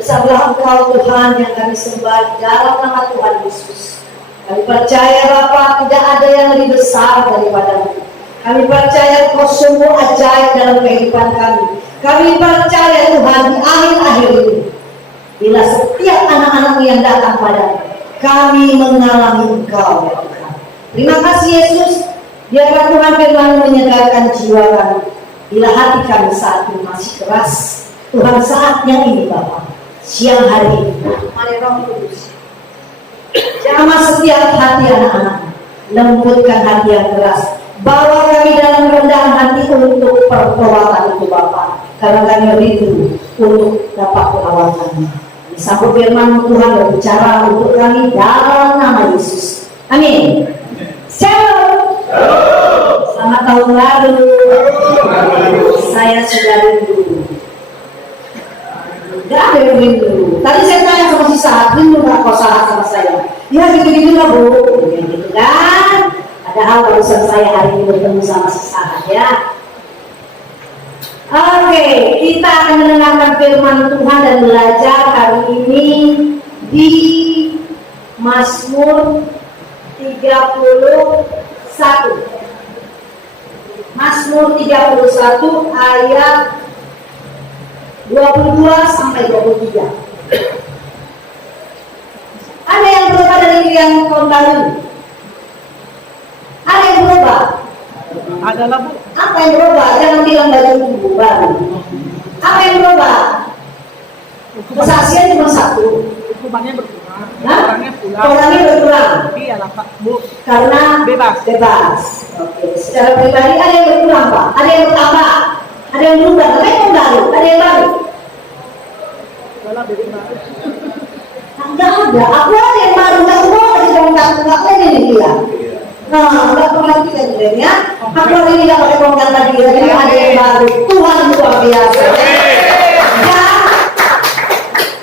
Bersabdalah Engkau Tuhan yang kami sembah dalam nama Tuhan Yesus. Kami percaya Bapa, tidak ada yang lebih besar daripada-Mu. Kami percaya Engkau sungguh ajaib dalam kehidupan kami. Kami percaya Tuhan di akhir-akhir ini, bila setiap anak-anak-Mu yang datang padamu, kami mengalami Engkau ya Tuhan. Terima kasih Yesus. Biarlah Tuhan firman menyegarkan jiwa kami. Bila hati kami saat ini masih keras, Tuhan saatnya ini Bapa, siang hari ini, mari Roh Kudus jamah setiap hati anak-anak, lembutkan hati yang keras, bawa kami dalam kerendahan hati untuk pertolongan itu Bapa, karena kami rindu untuk dapat perawatannya. Disambut firman Tuhan berbicara untuk kami dalam nama Yesus. Amin. Shalom. Selamat tahun baru. Saya sudah rindu. Gak ada yang rindu. Tadi saya tanya sama si Sahat, rindu gak kau Sahat sama saya? Ya gitu-gitu lah Bu, gitu kan. Padahal barusan saya hari ini bertemu sama si Sahat ya. Oke, kita akan mendengarkan firman Tuhan dan belajar hari ini di Mazmur 31. Mazmur 31 ayat 22 sampai 23. Ada yang berubah dari yang tahun baru? Ada yang berubah? Ada lah Bu. Apa yang berubah? Jangan bilang baju baru. Apa yang berubah? Kesaksian cuma satu. Hukumannya berkurang. Nah? Orangnya pulang. Orangnya berkurang. Iya lah Pak Bu. Karena Bebas. Oke. Secara pribadi ada yang berkurang Pak. Ada yang bertambah. Ada yang berubah. Ada yang baru. Ada yang baru. Dalam dari baru. Enggak ada. Aku ada yang baru. Enggak mau kasih tongkat. Enggak ada ini dia. Nah, enggak perhatikan ya. Aku hari ini enggak pakai tongkat lagi. Jadi ada yang baru. Tuhan luar biasa. Ya.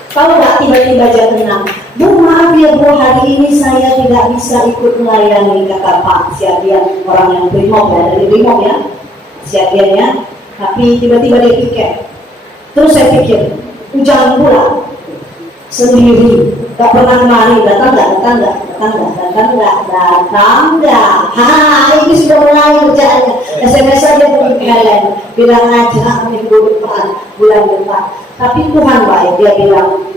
Tahu nggak tiba-tiba aja tenang. Bu maaf ya Bu, hari ini saya tidak bisa ikut melayani, kata Pak Siagian, orang yang Brimob ya, dari Brimob ya, Siagian ya. Tapi tiba-tiba dia pikir. Terus saya pikir, jangan pulang sendiri, gak pernah kemari, datang nggak. Ini sudah mulai kerjaannya. SMS aja begini kalian, bilang aja minggu depan, bulan depan. Tapi Tuhan baik, dia bilang,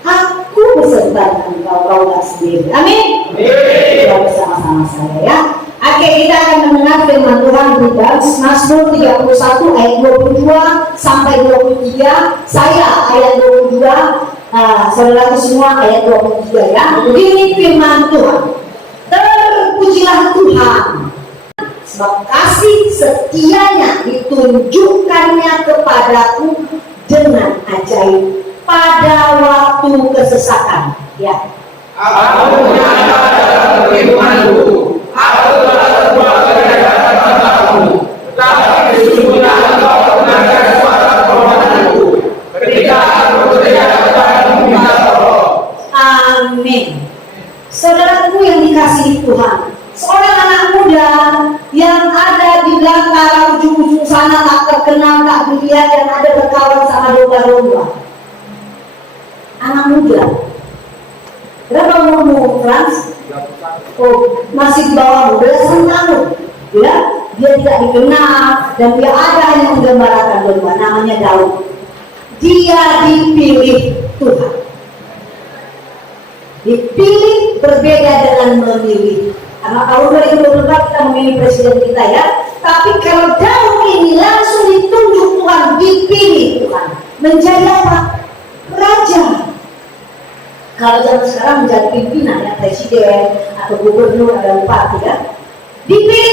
aku beserta dengan kau gak sendiri. Amin. Kita bersama-sama saya ya. Oke, kita akan mendengar firman Tuhan di Mazmur 31 ayat 22 sampai 23. Saya ayat 22, saudara semua ayat 23 ya. Ini firman Tuhan. Terpujilah Tuhan, sebab kasih setianya ditunjukkannya kepadaku dengan ajaib pada waktu kesesakan. Ya. Aku menyatakan dalam firman-Mu, aku telah berbuat kejahatan, tapi sesungguhnya Engkau mendengar suara permohonanku ketika aku bekerja kepadamu minta tolong. Amin. Saudaraku yang dikasihi Tuhan, seorang anak muda yang ada di belakang ujung-ujung sana tak terkenal, tak dilihat, yang ada berkawan sama domba-domba. Anak muda. Berapa umurmu, Frans? Oh, masih di bawah belasan tahun. Ya, dia tidak dikenal dan dia ada yang menggembalakan domba, namanya Daud. Dia dipilih Tuhan. Dipilih berbeda dengan memilih. Karena tahun 2024 kita memilih presiden kita ya. Tapi kalau Daud ini langsung ditunjuk Tuhan, dipilih Tuhan menjadi apa? Raja. Kalau zaman sekarang menjadi pimpinan ya, presiden atau gubernur ada bupati ya. Dipilih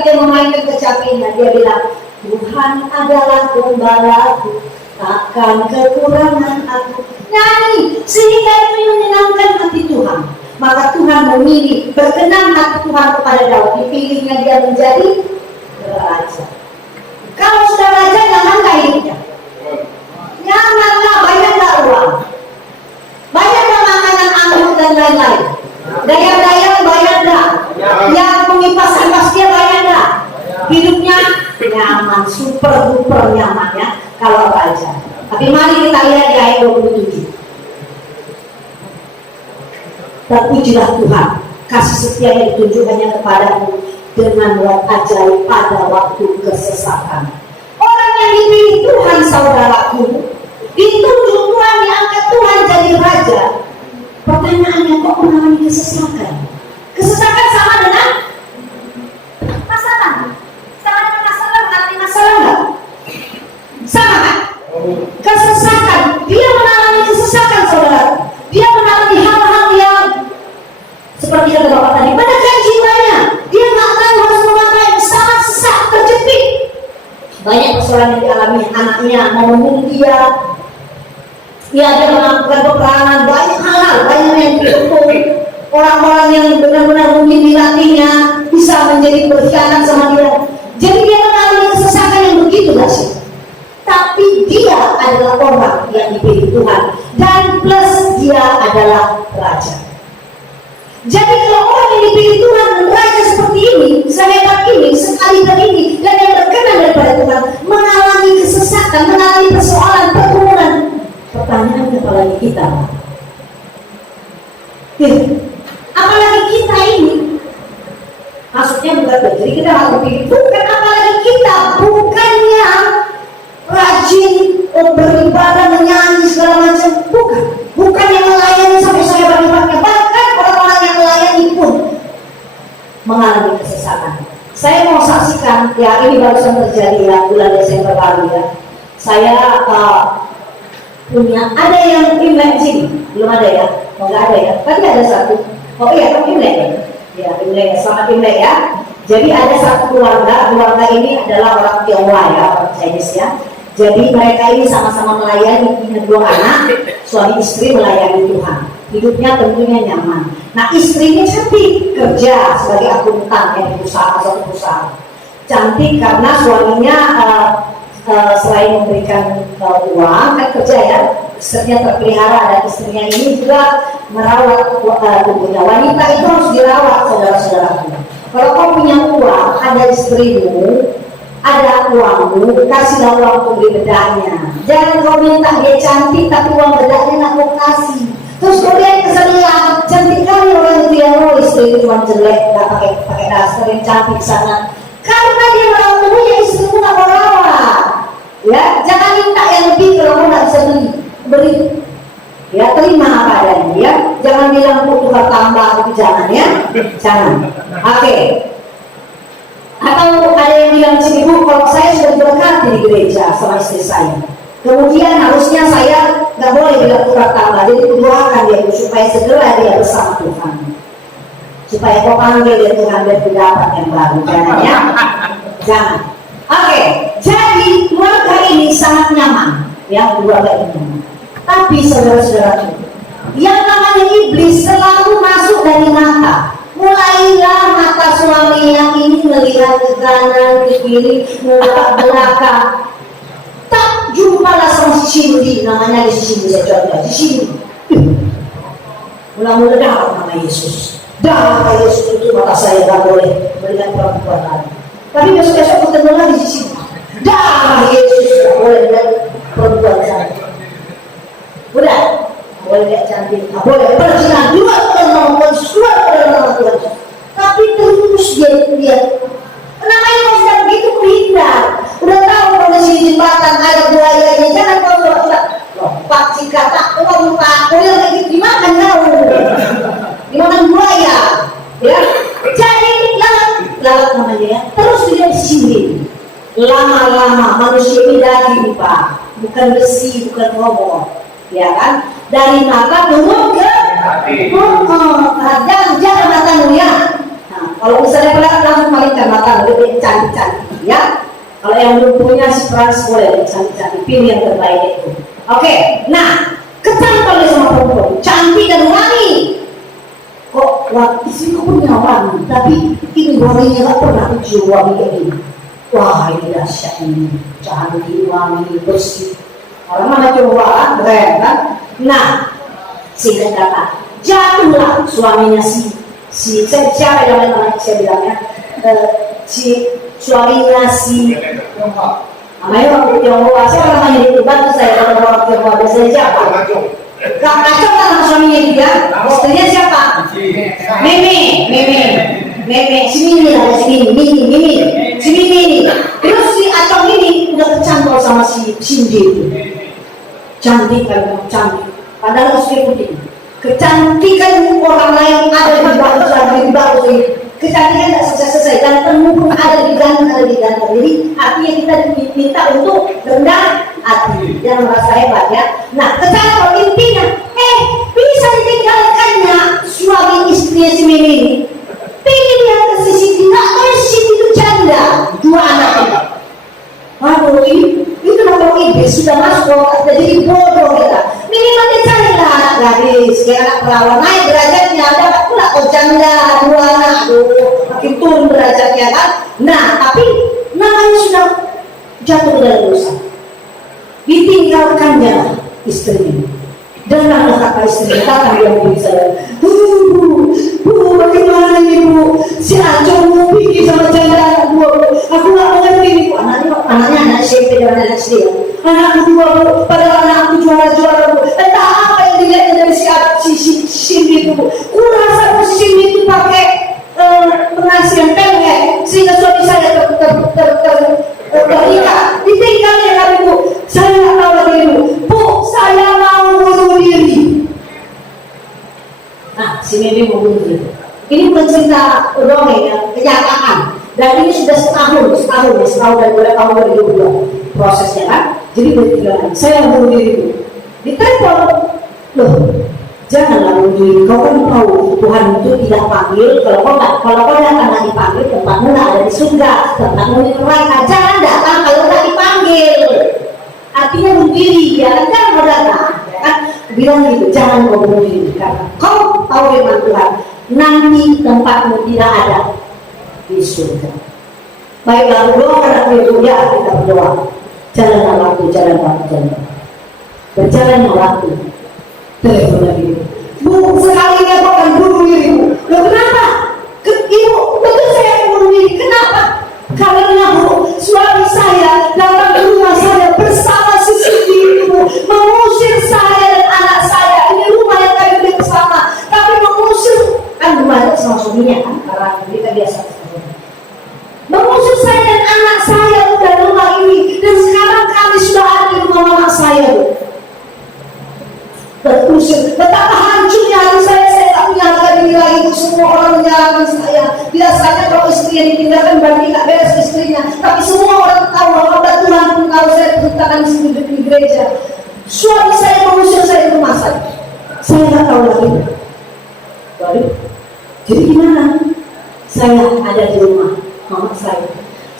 tapi dia memainkan kecapinya. Dia bilang, Tuhan adalah gembalaku, takkan kekurangan aku. Nyanyi sehingga itu menyenangkan hati Tuhan. Maka Tuhan memilih, berkenan hati Tuhan kepada Daud, dipilihnya dia menjadi raja. Kalau sudah raja, nyaman hidupnya? Nyamanlah, banyak uang, banyaklah makanan anggur dan lain-lain. Daya-daya banyak dah, yang mengipas-kipas dia banyak dah. Hidupnya nyaman, super duper nyaman ya kalau raja. Tapi mari kita lihat di ayat 27. Terpujilah Tuhan, kasih setia yang ditunjukkannya kepadamu dengan buat ajaib pada waktu kesesakan. Orang yang dipilih Tuhan, saudaraku, ditunjuk Tuhan, diangkat Tuhan jadi raja. Pertanyaannya, kok mengalami kesesakan? Kesesakan sama dengan masalah. Sama dengan masalah, mengalami masalah enggak? Sama kan? Kesesakan, dia mengalami kesesakan, saudara. Dia mengalami hal-hal yang seperti kata Bapak tadi, menekan jiwanya. Dia nggak tahu harus mengapain, sangat sesak, terjepit. Banyak persoalan yang dialami anaknya, mau membunuh dia. Ya, dia melakukan peperangan, banyak hal-hal, banyak yang dihukum. Orang-orang yang benar-benar mungkin dilatihnya bisa menjadi berkhianat sama dia. Jadi dia mengalami kesesakan yang begitu dahsyat. Tapi dia adalah orang yang dipilih Tuhan, dan plus dia adalah raja. Jadi kalau orang yang dipilih Tuhan dan raja seperti ini, sehebat ini, sekaliber ini, dan yang berkenan daripada Tuhan, mengalami kesesakan, mengalami persoalan, pergumulan. Pertanyaan apalagi kita? Apalagi kita ini? Maksudnya bukan jadi kita harus dipilih. Bukan apalagi kita, bukannya rajin beribadah, menyanyi segala macam, bukan yang melayani sampai saya hebatnya, bahkan orang-orang yang melayani pun mengalami kesesakan. Saya mau saksikan, ya ini barusan terjadi ya bulan Desember lalu ya. Saya punya, ada yang Imlek di sini, belum ada ya? Oh nggak ada ya? Tadi ada satu. Oh iya, kan Imlek ya? Ya Imlek, selamat Imlek ya. Jadi ada satu keluarga ini adalah orang Tionghoa ya, orang Chinese ya. Jadi mereka ini sama-sama melayani, punya 2 anak, suami istri melayani Tuhan. Hidupnya tentunya nyaman. Nah istrinya cantik, kerja sebagai akuntan ya, di suatu perusahaan. Cantik karena suaminya selain memberikan uang, kan kerja ya, istrinya terpelihara, dan istrinya ini juga merawat tubuhnya. Wanita itu harus dirawat, saudara-saudaraku. Kalau kau punya uang, ada istrimu, ada uangmu, kasihlah uang untuk beli bedaknya. Jangan kau minta dia cantik tapi uang bedaknya nak kau kasih. Terus kemudian kesebelah, cantik kali orang itu yang istri cuma jelek, nggak pakai daster yang cantik sana. Karena dia merawat tubuhnya, istrimu nggak mau rawat. Ya, jangan minta yang lebih kalau kau nggak bisa beri. Ya, terima apa adanya ya. Jangan bilang tukar tambah, itu jangan ya, jangan. Oke. Atau ada yang bilang sini, Bu, kalau saya sudah diberkati di gereja sama istri saya, kemudian harusnya saya nggak boleh bilang tukar tambah. Jadi doakan dia supaya segera dia bersama Tuhan, supaya kau panggil dia Tuhan biar dapat yang baru. Jangan ya, jangan. Oke, jadi keluarga ini sangat nyaman, ya keluarga ini nyaman. Tapi saudara-saudara, yang namanya iblis selalu masuk dari mata. Mulailah mata suami yang ini melihat ke kanan, ke kiri, melihat belakang. Tak jumpalah sama si Cindy, namanya si Cindy, saya contoh si Cindy. Mula-mula darah nama Yesus. Darah Yesus itu mata saya tak boleh melihat perempuan lain. Tapi besok-besok ketemu lagi si Cindy. Darah Yesus tak boleh melihat perempuan lain. Udah. Boleh lihat cantik, boleh berjalan dua perempuan suat adalah Tuhan. Tapi terus dia lihat. Namanya kalau sudah begitu menghindar. Udah tahu kondisi jembatan ada buayanya, jangan kau surat. Pak jika tak uang pak, kuil lagi dimakan kau. Dimakan buaya, ya. Jadi lalat namanya ya. Terus dia di sini. Lama-lama manusia ini daging pak, bukan besi, bukan robot. Ya kan, dari mata turun ke jangan matamu ya. Nah, Kalau misalnya pernah langsung palingkan mata lebih cantik-cantik ya. Kalau yang belum punya si Frans boleh cantik-cantik, pilih yang terbaik itu. Oke, nah kecantikan sama perempuan cantik dan wangi. Kok istriku punya wangi, tapi ini wanginya gak pernah kecium wangi kayak gini. Wah ini dahsyat ini, cantik, wangi, bersih. Orang mana coba keren kan? Nah, singkat kata, jatuhlah suaminya siapa yang namanya saya bilangnya si suaminya si namanya waktu Tionghoa, siapa namanya itu bantu saya kalau orang Tionghoa biasanya siapa? Gak kacau kan sama suaminya dia, istrinya siapa? Meme, si Mimi lah, si Mimi. Terus si Acong ini udah kecantol sama si Cindy itu. Cantik kan, cantik. Padahal istri putih. Kecantikan orang lain ada di bawah ini. Kecantikan tidak selesai dan penuh pun ada di ganteng. Jadi artinya kita diminta untuk rendah hati dan merasa hebat ya. Nah, kecantikan intinya, bisa ditinggalkannya suami istrinya si Mimi ini. Pilih yang ke sisi tidak, sisi itu janda, 2 anak ini. Waduh, itu kalau ibu sudah masuk sudah jadi bodoh kita. Minimal dia carilah anak gadis, kayak anak perawan naik derajatnya, dapat pula janda 2 anak, makin turun derajatnya kan. Nah, tapi namanya sudah jatuh ke dalam dosa. Ditinggalkannya istrinya. Dengarlah kata istrinya, datang dia menjadi saya. Bagaimana ini bu? Si Acong mau pergi sama janda anak 2. Aku nggak mengerti ini bu. Anaknya anak SMP dan anak SD. Anak 2 bu. Padahal anak aku juara bu. Entah apa yang dilihat dari si Cindy itu bu. Kurasa si Cindy itu pakai penghasilan pendek sehingga suami saya terikat. Ditinggalnya kami bu. Saya nggak tahu lagi bu. Bu, saya mau bunuh diri. Nah, si Mimi mau bunuh diri. Ini bukan cerita dongeng ya, kenyataan. Dan ini sudah setahun dan boleh tahun 2002 prosesnya kan. Jadi bertigaan, saya mau bunuh diri bu. Ditelepon, loh, janganlah bunuh diri. Kau kan tahu Tuhan itu tidak panggil. Kalau kau datang nggak dipanggil, tempatmu nggak ada di surga, tempatmu di neraka. Jangan datang kalau nggak dipanggil. Artinya bunuh diri, ya kan? Jangan mau datang, ya kan? Bilang gitu, jangan kau bunuh diri karena kau tahu firman Tuhan. Nanti tempatmu tidak ada di surga. Baiklah, berdoa pada ya kita berdoa. Jalanlah waktu. Berjalannya waktu. Telepon lagi. Bu, sekali ini aku akan bunuh diri. Loh kenapa? Ibu, betul saya akan bunuh diri. Kenapa? Karena bu, suami saya datang ke rumah saya bersama si Cindy itu mengusir saya dan anak saya. Ini rumah yang kami beli bersama, tapi mengusir kan rumah itu sama suaminya kan, karena kita biasa mengusir saya dan anak saya dari rumah ini, dan sekarang kami sudah ada di rumah mama saya bu. Terusir, betapa hancurnya hati saya tak punya harga diri lagi bu. Semua orang menyalahkan saya. Biasanya kalau istrinya ditinggalkan berarti tak beres istrinya, tapi semua orang tahu bahwa Tuhan pun tahu saya ceritakan di gereja. Suami saya mengusir saya di rumah saya tak tahu lagi. Waduh, jadi gimana? Saya ada di rumah mama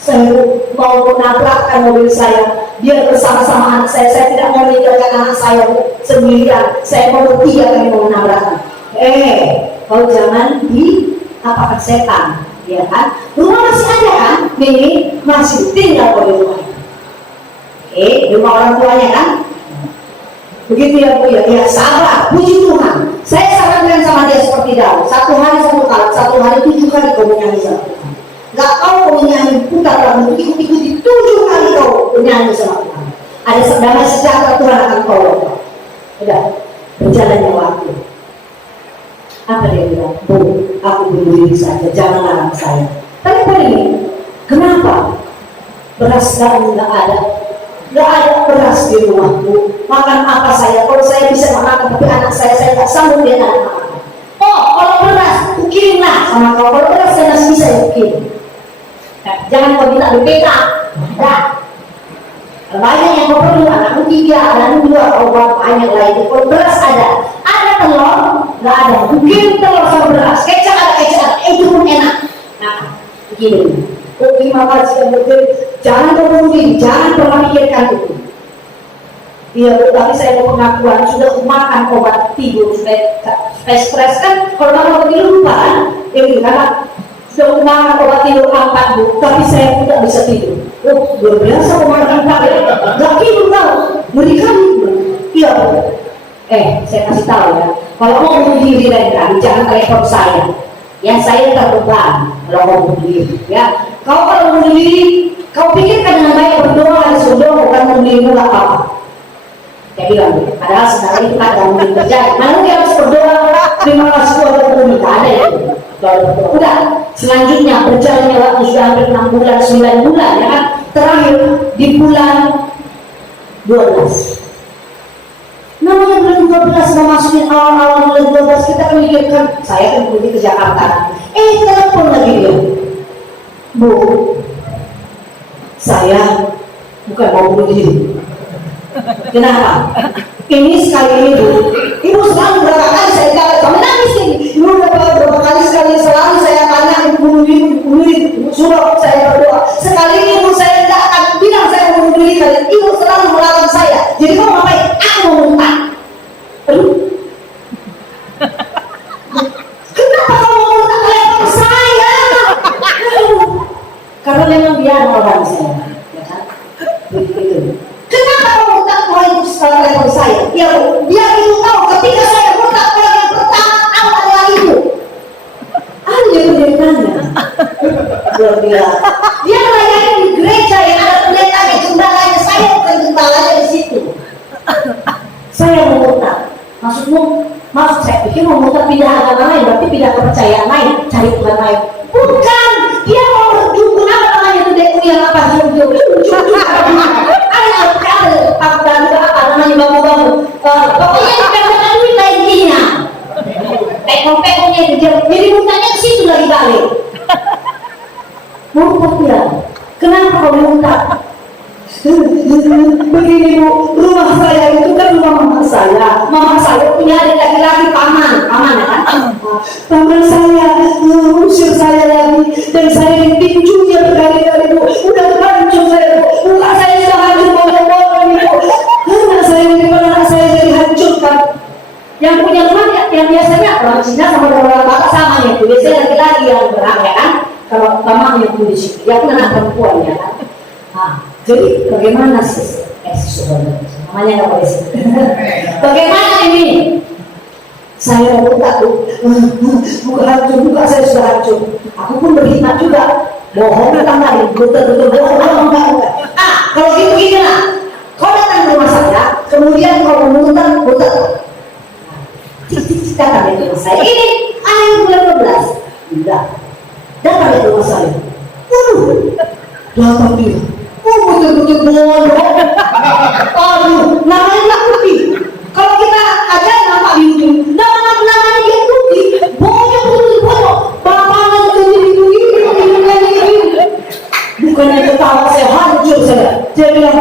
saya mau menabrakkan mobil saya, dia bersama-sama anak saya tidak mau meninggalkan anak saya sendirian, saya mau bertiga kami mau menabrakkan. Kau jangan apakan setan, ya kan? Rumah masih ada kan? Ini masih tinggal di rumah. Di rumah orang tuanya kan? Begitu ya bu ya, sabar, puji Tuhan. Saya sarankan sama dia seperti Daud, 1 hari 1 kali, 7 kali kau menyanyi sama Tuhan. Gak tahu kau menyanyi putar lagu ikut-ikuti 7 kali kau menyanyi sama Tuhan. Ada damai sejahtera Tuhan akan kau lakukan. Udah, berjalannya waktu. Apa dia bilang? Bu, aku bunuh diri saja, jangan larang saya. Tapi ini, kenapa? Beras sekarang nggak ada. Gak ada beras di rumahku. Makan apa saya? Kalau saya bisa makan, tapi anak saya tak sanggup dia nak makan. Kalau beras, kirimlah sama kau. Kalau beras saya masih bisa kirim. Jangan kau minta BPK. Ada. Banyak yang kau perlu, anakmu 3, anakmu 2, kau buat banyak lagi. Kalau beras ada telur, nggak ada. Kirim telur sama beras. Kecap ada, itu pun enak. pikirin. Oh, terima kasih dokter. Jangan bunuh diri, jangan pernah pikirkan itu. Iya Bu, tapi saya mau pengakuan sudah makan obat tidur supaya stres kan. Kalau makan obat tidur lupa kan? Karena sudah makan obat tidur 4 Bu, tapi saya tidak bisa tidur. Oh, luar biasa makan 4 ya. Gak tidur tau, ngeri kali. Iya Bu. Saya kasih tahu ya. Kalau mau bunuh diri lain kali, jangan telepon saya. Ya saya terbeban kalau mau bunuh diri. Ya, kalau bunuh diri, kau pikirkan dengan baik, berdoa harus berdoa, bukan bunuh diri nggak apa-apa. Kayak bilang, padahal sekarang itu ada mungkin terjadi. Mana dia harus berdoa, terima kasih Tuhan berdoa, tidak ada itu. Udah, selanjutnya berjalannya waktu sudah hampir 6 bulan, 9 bulan, ya kan? Terakhir di bulan 12. Namanya bulan 12 memasuki awal-awal bulan 12 kita memikirkan, saya kan pergi ke Jakarta. Telepon lagi dia. Bu, saya bukan mau bunuh diri. Kenapa? Ini sekali ini Bu, Ibu selalu berapa kali saya bilang, kamu nangis ini. Ibu berapa kali sekali selalu saya tanya, bunuh diri, suruh saya berdoa. Sekali ini Bu saya tidak akan bilang saya bunuh diri kalian. Ibu selalu melarang saya. Jadi kamu ngapain? Aku mau muntah. Kenapa kamu mau muntah telepon saya? Karena memang dia orang saya, ya kan? Begitu. Kenapa kamu muntah mau telepon saya? Ya Bu, biar Ibu tahu ketika saya muntah orang yang pertama tahu adalah Ibu. Ada pendetanya. Luar biasa. Dia melayani di gereja yang ada pendetanya, gembalanya. Saya bukan gembalanya di situ. Saya mau muntah. Maksud saya pikir mau muntah pindah agama lain, berarti pindah kepercayaan lain, cari Tuhan lain. Bukan, dia mau berdukun apa namanya itu deku yang apa jujur. Ada apa namanya bambu-bambu. Pokoknya dipegangkan duit lain intinya. Pekong-pekongnya itu jadi muntahnya ke situ lagi balik. Muntah dia. Kenapa kau muntah? Begini Bu, rumah saya itu kan rumah mama saya. Mama saya punya adik laki-laki paman ya kan? Paman saya mengusir saya lagi dan saya ditinjunya berkali-kali Bu. Udah hancur saya Bu, muka saya sudah hancur bolong-bolong Bu. Anak saya di mana anak saya jadi hancurkan. Yang punya rumah yang biasanya orang Cina sama orang Batak sama ya. Biasanya laki-laki yang berang ya kan? Kalau mamanya pun di situ, dia pun anak perempuan ya kan? Jadi bagaimana sih? Namanya nggak boleh sih. Bagaimana ini? Saya mau buka tuh, buka saya sudah hancur. Aku pun berkhidmat juga. Bohong atau enggak? Betul bohong enggak? Kalau gitu gini lah. Kau datang ke rumah saya, kemudian kau muntah. Datang ke rumah saya. Ini akhir bulan 12. Tidak. Datang ke rumah saya. Datang dia. Betul-betul bodoh. Aduh, namanya nggak putih. Kalau kita aja nampak di ujung, namanya dia putih. Bodoh, betul-betul bodoh. Bapaknya itu ini. Bukannya ketawa saya hancur saya. Dia bilang,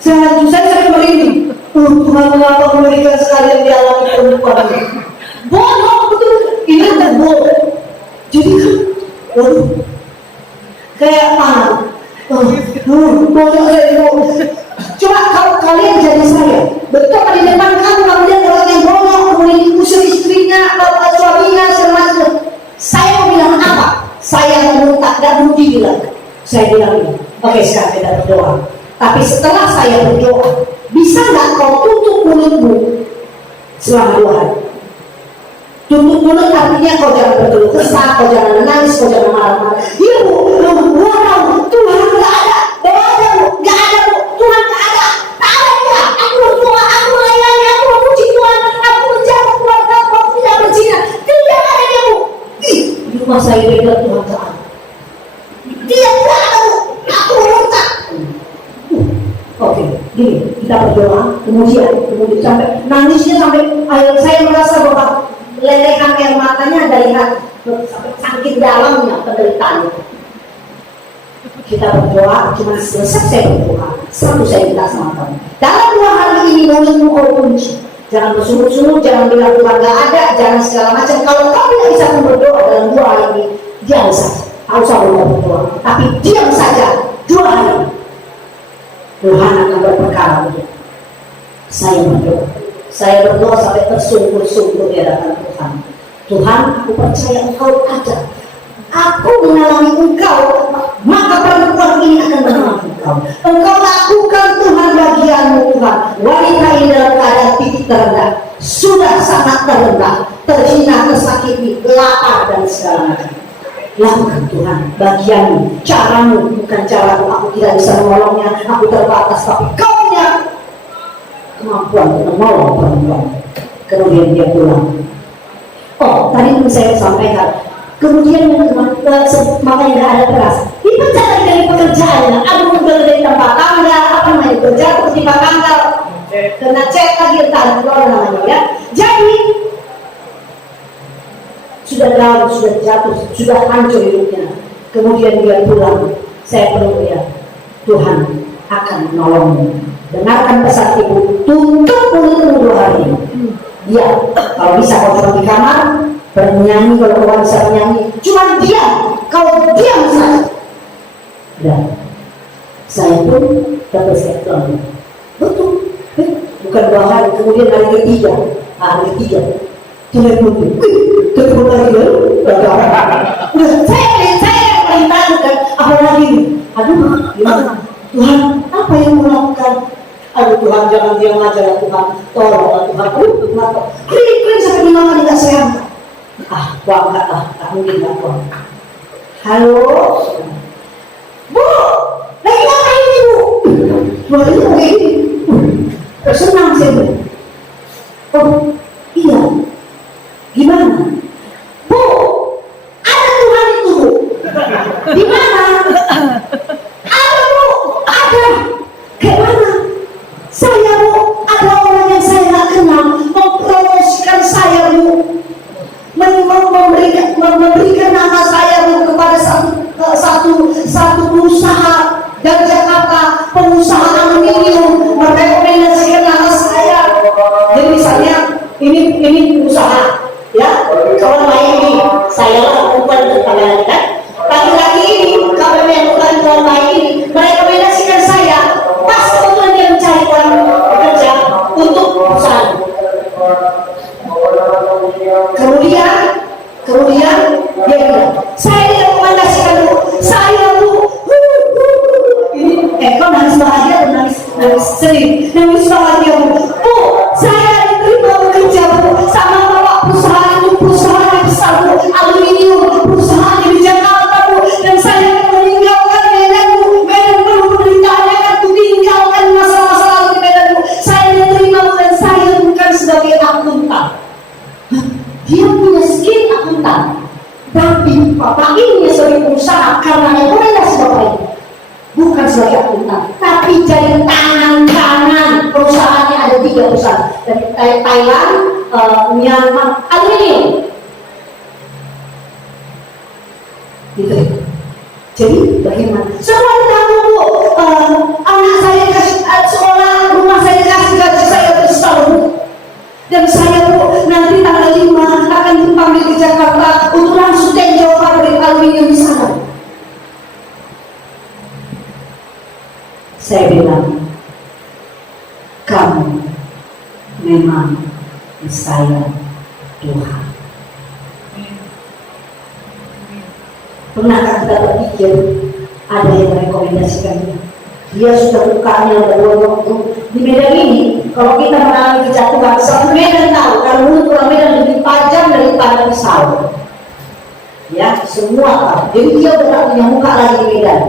saya hancur, saya merinding. Tuhan mengapa memberikan sekalian di alam perempuan ini. Bodoh, betul. Ini kan bodoh. Jadi kan, waduh, kayak mana? Bodoh saya itu. Coba kalau kalian jadi saya, betul di depan kamu kemudian orang yang bodoh, kemudian usir istrinya, atau suaminya, semacam. Saya mau bilang apa? Saya meminta dan bunuh diri lagi. Saya bilang ini, oke sekarang kita berdoa. Tapi setelah saya berdoa, bisa nggak kau tutup mulutmu selama 2 hari? Tutup mulut artinya kau jangan berkeluh kesah, kau jangan menangis, kau jangan marah-marah. Iya Bu, wow, Tuhan nggak ada, nggak ada Bu, Tuhan nggak ada. Tak ada dia. Aku berdoa, aku melayani, aku memuji Tuhan, aku menjaga keluarga, aku tidak berzina. Tidak ada dia Bu. Di rumah saya beda Tuhan tak ada. Dia tidak ada Bu. Aku minta. Oke, gini kita berdoa, kemudian sampai nangisnya sampai air saya merasa bahwa lelehan air matanya dari hati, sampai sakit dalamnya penderitaan itu. Kita berdoa, cuma selesai saya berdoa, satu saya minta sama kamu. Dalam 2 hari ini mulutmu kau kunci. Jangan bersungut-sungut, jangan bilang Tuhan gak ada, jangan segala macam. Kalau kau tidak bisa berdoa dalam 2 hari ini, diam saja. tak usah berdoa, tapi diam saja 2 hari. Tuhan akan berperkara. Saya berdoa sampai tersungkur-sungkur di hadapan Tuhan. Tuhan, aku percaya Engkau ada. Aku mengalami Engkau, maka perempuan ini akan mengalami Engkau. Engkau lakukan Tuhan bagianmu Tuhan. Wanita ini dalam keadaan titik terendah, sudah sangat terendah, terhina, tersakiti, lapar dan segala macam. Lakukan Tuhan bagianmu, caramu, bukan caraku. Aku tidak bisa menolongnya, aku terbatas, tapi Kau punya kemampuan untuk menolong perempuan. Kemudian dia pulang. Oh, tadi pun saya sampaikan. Kemudian makanya tidak ada beras. Dipecat dari pekerjaannya. Aduh, dari tempat tangga, apa namanya, berjatuh di tangga, kena cek lagi entah namanya ya. Jadi sudah galau, sudah jatuh, sudah hancur hidupnya. Kemudian dia pulang. Saya perlu dia. Tuhan akan menolongmu. Dengarkan pesan ibu, tutup mulutmu 2 hari. Ya, kalau bisa kau cuma di kamar bernyanyi, kalau kau bisa bernyanyi, cuma diam, kau diam saja. Dan saya pun dapat statement. Betul, bukan 2 hari, kemudian hari ketiga, telepon lagi ya, udah saya perintah kan, apa lagi? Aduh, gimana? Tuhan, apa yang mau lakukan? Aduh Tuhan, jangan diam aja lah Tuhan, tolonglah Tuhan. Tuhan, kering sampai 5 kali nggak saya angkat. Gua angkat lah, tak mungkin nggak gua. Halo, Bu, lagi ngapain ini Bu? Wah ini begini, senang saya Bu. Oh iya, gimana? Bu, ada Tuhan itu Bu. Di mana? Ada Bu, ada. Kayak mana? Saya Bu, ada orang yang saya nggak kenal mempromosikan saya Bu, memberikan nama saya Bu kepada satu perusahaan dari Jakarta, pengusaha aluminium, merekomendasikan nama saya. Jadi misalnya ini usaha, ya, kawan lain ini saya lah bukan kalian kan, laki-laki ini kawan yang bukan kawan lain ini merekomendasikan saya. Pas kebetulan dia mencari orang bekerja untuk perusahaan. Kemudian dia bilang, saya direkomendasikan Bu, saya Bu. Ini kau nangis bahagia atau nangis sedih? Nangis bahagia Bu. Bu, saya diterima bekerja Bu sama bapak perusahaan itu, perusahaan yang besar Bu, aluminium, perusahaan di Jakarta Bu, dan saya akan meninggalkan Medan Bu. Medan penuh penderitaan, akan tinggalkan masa-masa lalu di Medan Bu. Saya diterima Bu, dan saya bukan sebagai akuntan. Dia punya skill akuntan, tapi bapak ini sebagai pengusaha karena rekomendasi bapak ini, bukan sebagai akuntan, tapi jadi tangan kanan perusahaannya. Ada 3 perusahaan dari Thailand, Myanmar, aluminium. Gitu. Jadi bagaimana? Semua ditanggung Bu. Anak saya kasih sekolah, rumah saya kasih gaji saya besar Bu. Dan saya Bu nanti tanggal 5 akan dipanggil ke Jakarta untuk langsung tinjau pabrik aluminium di sana. Saya bilang, kamu memang disayang Tuhan. Pernahkah kita berpikir ada yang merekomendasikan dia sudah bukanya waktu di Medan ini? Kalau kita mengalami kejatuhan, satu Medan tahu kalau mulut orang Medan lebih tajam daripada pisau. Ya, semua tahu. Jadi dia udah punya muka lagi di Medan.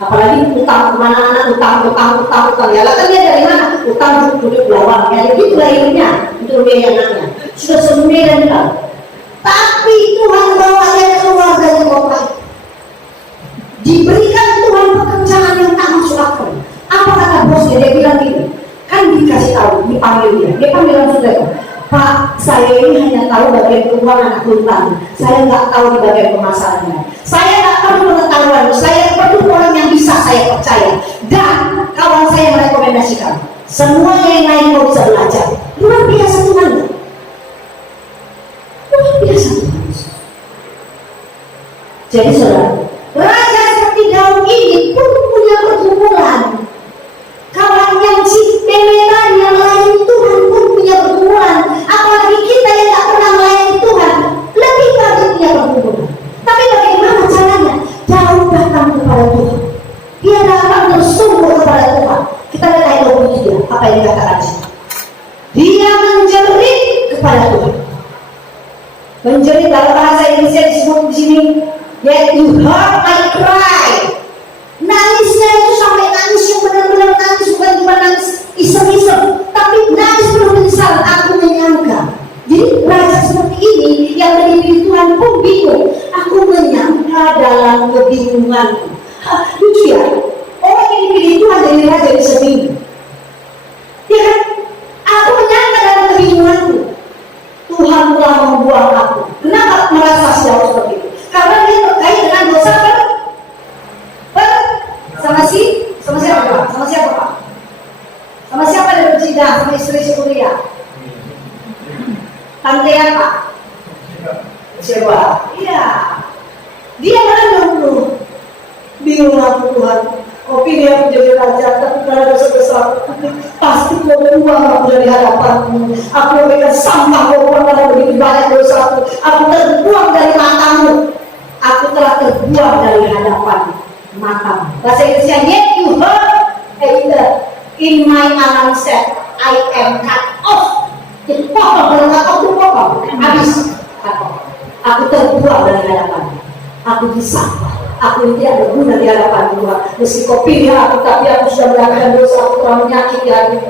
Apalagi utang kemana-mana, utang. Ya lah kan dia dari mana? Utang duduk lawang. Ya begitu lahirnya untuk dia anaknya. Sudah semedan kan. Tapi Tuhan bawa dia keluar dari kota. Diberikan Tuhan pekerjaan yang tak masuk akal. Apa kata bosnya? Dia bilang gini, kan dikasih tahu, dipanggil dia panggil langsung dia, Pak, saya ini hanya tahu bagian keuangan akuntan, saya nggak tahu di bagian pemasarannya. Saya nggak perlu pengetahuan, saya perlu orang yang bisa saya percaya. Dan kawan saya merekomendasikan, semuanya yang lain mau bisa belajar. Luar biasa Tuhan. Luar biasa Tuhan. Jadi saudara, rajin. Dia menjerit kepada Tuhan. Menjerit dalam bahasa Indonesia disebut di sini, yet you heard my cry. Nangisnya itu sampai nangis yang benar-benar nangis, bukan cuma nangis iseng-iseng, tapi nangis penuh penyesalan. Aku menyangka. Jadi raja seperti ini yang dipilih Tuhan pun bingung. Aku menyangka dalam kebingunganku. Lucu ya, orang yang dipilih Tuhan jadi raja bisa bingung. Ya kan? Aku menyangka dalam kebingunganku. Tuhan telah membuang aku. Kenapa merasa jauh seperti itu? Karena dia terkait dengan dosa kan? Sama siapa Pak? Sama siapa Pak? Sama siapa yang berzina? Sama istri si Kuria? Tante apa? Siapa? Iya. Dia menunggu. Bingung aku Tuhan. Kau pilih aku jadi raja, tapi karena dosa-dosa pasti kau buang aku dari hadapanmu. Aku memberikan sampah kau karena begitu banyak dosa aku. Aku terbuang dari matamu. Aku telah terbuang dari hadapan matamu. Bahasa Inggrisnya, yet you heard in my alarm set, I am cut off. Itu pokok, kalau cut off itu pokok. Habis. Aku terbuang dari hadapanmu. Aku disampah. Aku ini ada guna di hadapan Tuhan. Meski kau pilih aku, tapi aku sudah melakukan dosa. Aku telah menyakiti hati.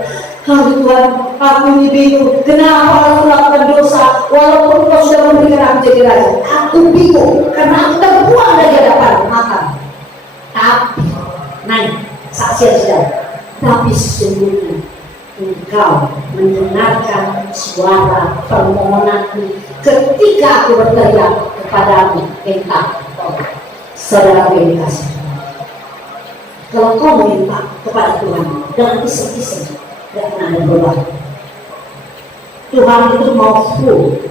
Tuhan, aku ini bingung. Kenapa aku melakukan dosa? Walaupun kau sudah memberikan aku jadi raja, aku bingung karena aku terbuang dari hadapan maka. Tapi, saksian saudara. Tapi sesungguhnya engkau mendengarkan suara permohonanku ketika aku berteriak kepadamu minta tolong. Saudara yang dikasih, kalau kau meminta kepada Tuhan dengan iseng-iseng, tidak pernah ada beban. Tuhan itu mau full.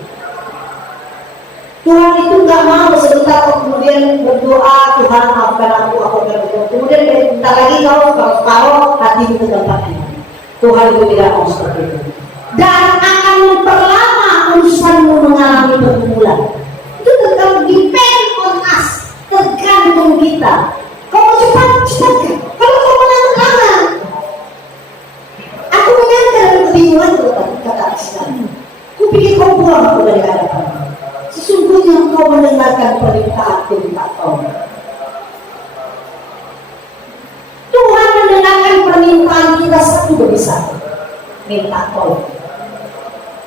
Tuhan itu nggak mau sebentar kemudian berdoa, Tuhan maafkan aku berdoa. Kemudian bentar lagi kalau hatimu ke tempatnya. Tuhan itu tidak mau seperti itu. Dan akan memperlama urusanmu mengalami pergumulan. Itu tetap depend on us. Tergantung kita. Kalau cepat kan. Kalau kau lama. Aku menyangka dalam kebingungan kata Islam. Kupikir kau buang aku dari hadapan. Sesungguhnya kau mendengarkan permintaanku minta tolong. Tuhan mendengarkan permintaan kita satu demi satu. Minta tolong.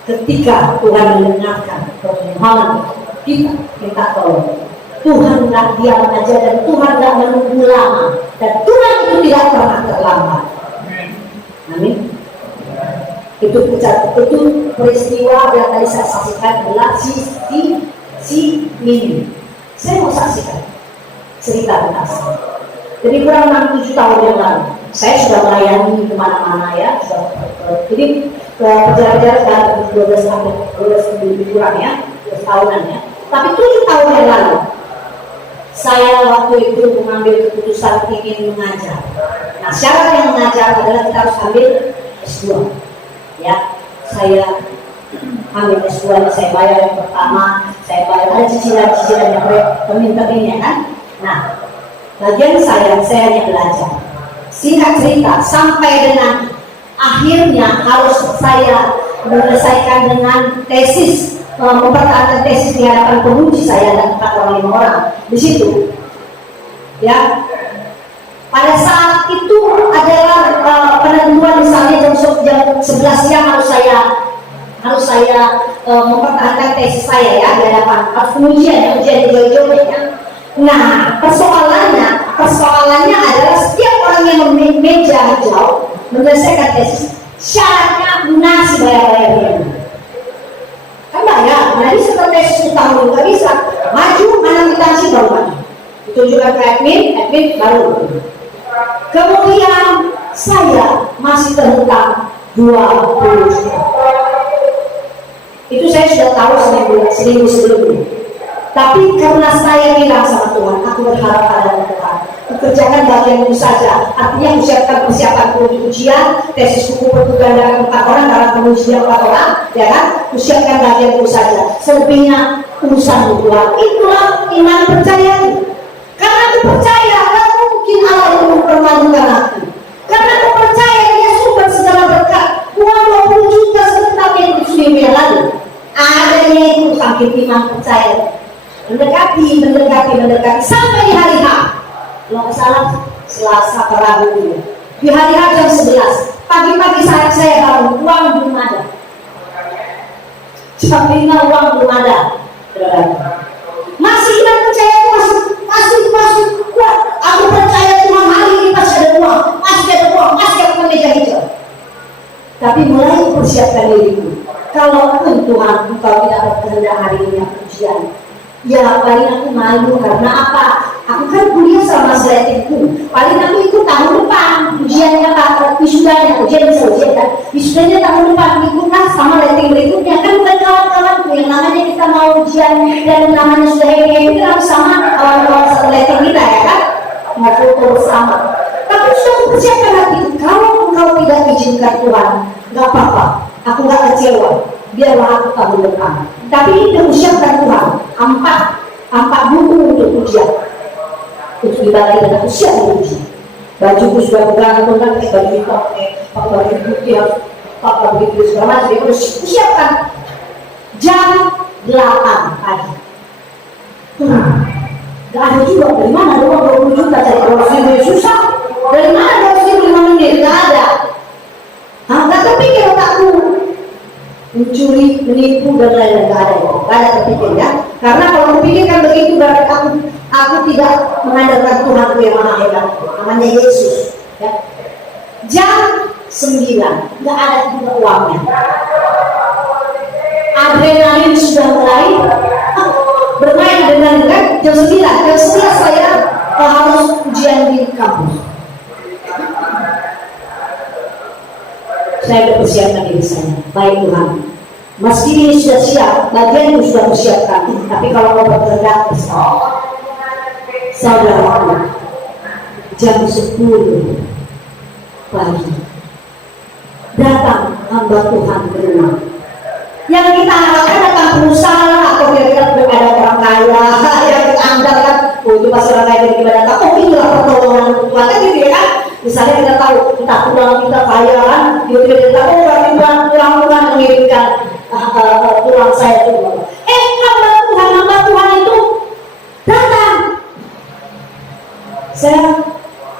Ketika Tuhan mendengarkan permohonan kita minta tolong. Tuhan tidak diam saja dan Tuhan tidak menunggu lama dan Tuhan itu tidak pernah terlambat. Amin. Itu peristiwa yang tadi saya saksikan adalah si Mimi. Saya mau saksikan cerita tentang saya. Jadi kurang 6-7 tahun yang lalu saya sudah melayani kemana-mana ya. Jadi perjalanan dari 12 lebih kurang ya, 12 tahunan ya. Tapi 7 tahun yang lalu saya waktu itu mengambil keputusan ingin mengajar. Nah, syarat yang mengajar adalah kita harus ambil S2. Ya, saya ambil S2, saya bayar yang pertama, saya bayar ada cicilan-cicilan yang peminta-peminta kan. Nah, bagian saya hanya belajar. Singkat cerita, sampai dengan akhirnya harus saya menyelesaikan dengan tesis. Mempertahankan tesis di hadapan penguji saya dan 4 orang 5 orang di situ. Ya, pada saat itu adalah penentuan misalnya jam 11 siang harus saya mempertahankan tesis saya ya di hadapan harus ujian jauh-jauh ya. Nah, persoalannya adalah setiap orang yang memeja hijau menyelesaikan tesis syaratnya lunasi bayar-bayarnya. Kan bayar, mana bisa tesis utang juga bisa maju, mana kwitansi baru maju ditunjukkan ke admin baru. Kemudian saya masih terhutang 20 juta. Itu saya sudah tahu seminggu sebelumnya. Tapi karena saya bilang sama Tuhan, aku berharap pada Tuhan, kerjakan bagianmu saja. Artinya siapkan persiapan untuk ujian, tesis buku pertugas 4 orang, karena pengujian 4 orang, ya kan? Siapkan bagianmu saja. Selebihnya urusanmu Tuhan. Itulah iman percayaku. Karena aku percaya, tak mungkin Allah yang mempermalukan aku. Karena aku percaya Dia sumber segala berkat. semakin iman percaya. Mendekati sampai di hari H. Kalau nggak salah Selasa ke Rabu ini. Di hari H jam 11 pagi-pagi saat saya bangun, uang belum ada. Jam 5 uang belum ada. Masih iman percaya masih kuat. Aku percaya Tuhan hari ini pasti ada uang, masih ada kemeja hijau. Tapi mulai persiapkan diriku. Kalaupun Tuhan engkau tidak berkehendak hari ini ujian, ya paling aku malu karena apa? Aku kan kuliah sama seletingku. Paling aku ikut tahun depan ujiannya apa? Wisudanya, ujian kan? Wisudanya tahun depan ikutlah sama letting berikutnya kan bukan kawan-kawanku yang namanya kita mau ujian dan namanya sudah happy harus sama kawan-kawan satu letting kita ya kan? Nggak foto bersama. Tapi sudah persiapkan hatiku. Kalau engkau tidak izinkan Tuhan, nggak apa-apa. Aku nggak kecewa. Biarlah aku tahun depan. Tapi ini usiakan Tuhan. Empat buku untuk ujian. Untuk dibalai dan aku siap untuk ujian. Bajuku sudah bergantung kan, baju hitam, baju putih, pakai begitu segala macam. Dia udah siapkan jam 8 pagi. Gak ada juga dari mana doang 20 juta cari 200.000 susah. Dari mana 200.000 5 menit? Gak ada. Gak terpikir otakku mencuri, menipu dan lain-lain. Gak ada terpikir ya. Karena kalau kupikirkan begitu berarti aku tidak mengandalkan Tuhanku yang maha hebat, namanya Yesus. Ya. Jam 9, gak ada juga uangnya. Adrenalin sudah mulai bermain adrenalin kan? Jam 9 saya harus ujian di kampus. Saya berpersiapkan diri saya, baik Tuhan. Meski ini sudah siap, bagian itu sudah persiapkan. Tapi kalau mau berkehendak, saudara, jam 10 pagi datang hamba Tuhan ke rumah. Yang kita harapkan datang perusahaan atau kira-kira ada orang kaya yang kita andalkan. Oh itu pasti orang kaya dari kita datang. Oh inilah pertolongan Tuhan kan gitu ya kan? Misalnya kita tahu kita pulang kita kaya kan, tiba-tiba kita tahu orang Tuhan mengirimkan tulang saya itu. Hamba Tuhan itu datang.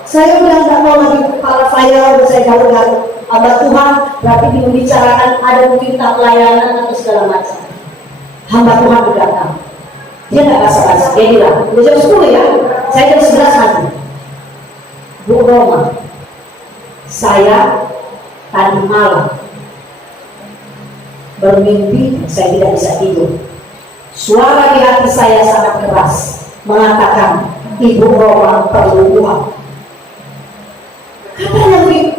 Saya udah nggak mau lagi kepala saya udah saya galau-galau. Hamba Tuhan berarti membicarakan ada mungkin tak pelayanan atau segala macam. Hamba Tuhan udah datang. Dia nggak basa-basi. Dia bilang, udah jam 10 ya. Saya jam 11 lagi. Bu Roma, saya tadi malam bermimpi saya tidak bisa tidur. Suara di hati saya sangat keras mengatakan Ibu Roma perlu uang. Katanya begitu.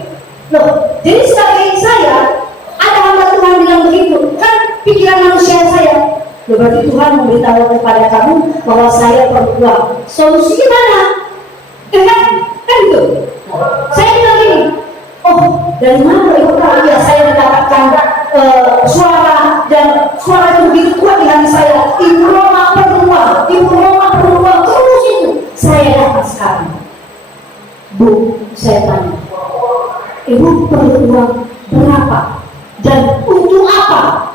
Loh, jadi sebagai saya ada hamba Tuhan bilang begitu, kan pikiran manusia saya. Loh, berarti Tuhan memberitahu kepada kamu bahwa saya perlu uang. Solusi gimana? Kan gitu. Saya bilang gini, oh dari mana Ibu tahu? Ya saya mendapatkan suara dan suara itu begitu kuat di hati saya. Ibu Roma perlu uang, terus itu. Saya datang sekarang. Bu, saya tanya, Ibu perlu uang berapa? Dan untuk apa?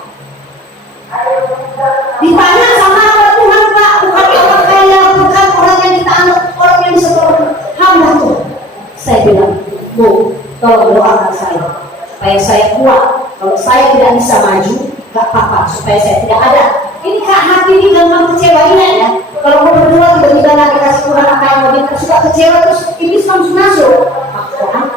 Ditanya sama Tuhan Pak, bukan orang kaya, bukan orang yang kita anggap, orang yang seperti hamba tuh. Saya bilang, Bu, tolong doakan saya supaya saya kuat. Kalau saya tidak bisa maju, gak apa-apa, supaya saya tidak ada. Ini Kak hati ini gampang kecewa ini ya. Kalau mau berdoa tiba-tiba nak kasih kurang apa yang mau kita suka kecewa terus iblis langsung masuk.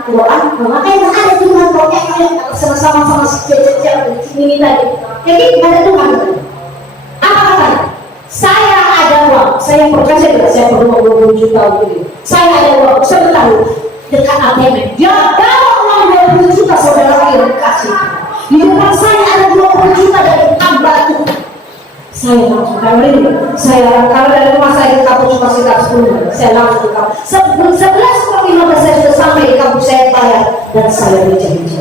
Quran, makanya nggak ada Tuhan kalau kayak sama-sama si cecek ini tadi. Jadi ada Tuhan. Apa katanya? Saya ada uang, saya percaya tidak saya perlu 20 juta gitu. Saya ada uang, saya tahu dekat ATM. Dia bawa uang 20 juta saudara kirim kasih. Di depan saya ada 20 juta dari hamba Tuhan. Saya langsung kalau dari rumah saya di kampus cuma sekitar 10, saya langsung ke kampus 11:15 saya sudah sampai di kampus, saya bayar dan saya berjanji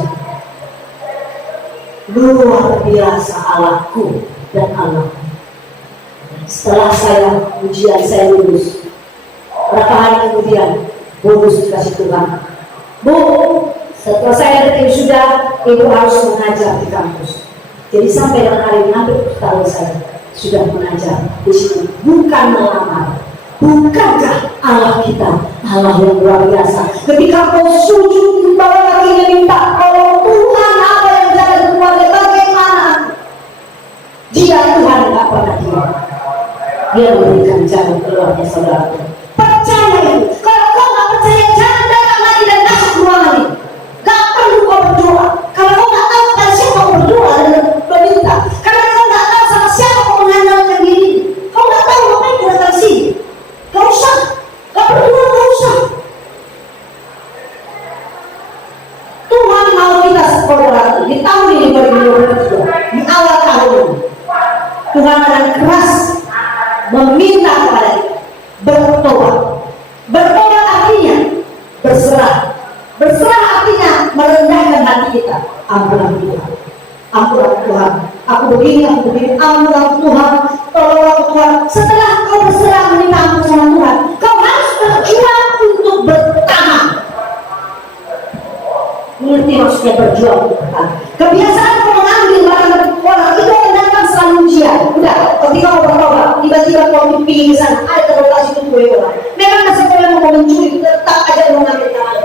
luar biasa Allahku dan Allahku. Setelah ujian saya lulus, berapa hari kemudian bonus dikasih Tuhan, Bu, setelah saya sudah Ibu harus mengajar di kampus. Jadi sampai dengan hari ini hampir tahun saya sudah mengajar di sini, bukan melamar. Bukankah Allah kita Allah yang luar biasa? Ketika kau sujud di bawah kakinya minta, kalau Tuhan apa yang jaga keluarga, bagaimana? Dia Tuhan tak pernah diam. Dia memberikan jalan keluarnya saudara. Percaya itu. Kalau kau nggak percaya, jangan datang lagi dan masuk ruangan ini. Gak perlu kau berdoa. Kalau kau nggak tahu pada siapa kau berdoa dan meminta, karena kau nggak tahu sama siapa kau mengandalkan diri, kau nggak tahu ngapain kau datang sini. Gak usah, gak berdoa, gak usah. Tuhan mau kita saudara di tahun ini 2023, di awal tahun ini, Tuhan akan keras meminta kepada kita bertobat. Bertobat artinya berserah. Berserah artinya merendahkan hati kita. Ampunlah Tuhan, ampunlah Tuhan, aku begini, ampunlah Tuhan, tolong aku Tuhan. Setelah kau berserah meminta ampun sama Tuhan, kau harus berjuang untuk bertahan. Mengerti maksudnya berjuang untuk bertahan? Kebiasaan kau mengambil barang orang itu akan datang selalu ujian. Udah, ketika kau bertobat, tiba-tiba kau dipilih di sana, ada terlepas itu kue orang. Memang nasib kalian mau mencuri, tetap aja mau ngambil tangan.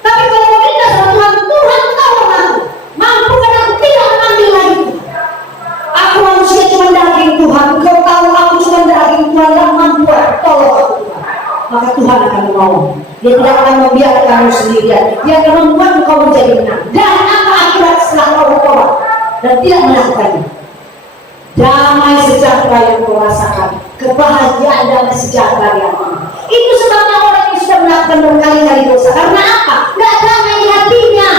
Tapi kalau kau minta sama Tuhan, Tuhan tolong aku, mampu kan aku tidak mengambil lagi. Aku manusia cuma daging Tuhan, kau tahu aku cuma daging Tuhan, gak mampu, tolong aku Tuhan. Maka Tuhan akan menolong. Dia tidak akan membiarkan kamu sendirian. Dia akan membuat kau menjadi menang. Dan apa akibat setelah kau bertobat dan tidak melakukannya? Damai sejahtera yang kau rasakan, kebahagiaan damai sejahtera yang itu sebabnya orang yang sudah melakukan berkali-kali dosa. Karena apa? Gak damai di hatinya.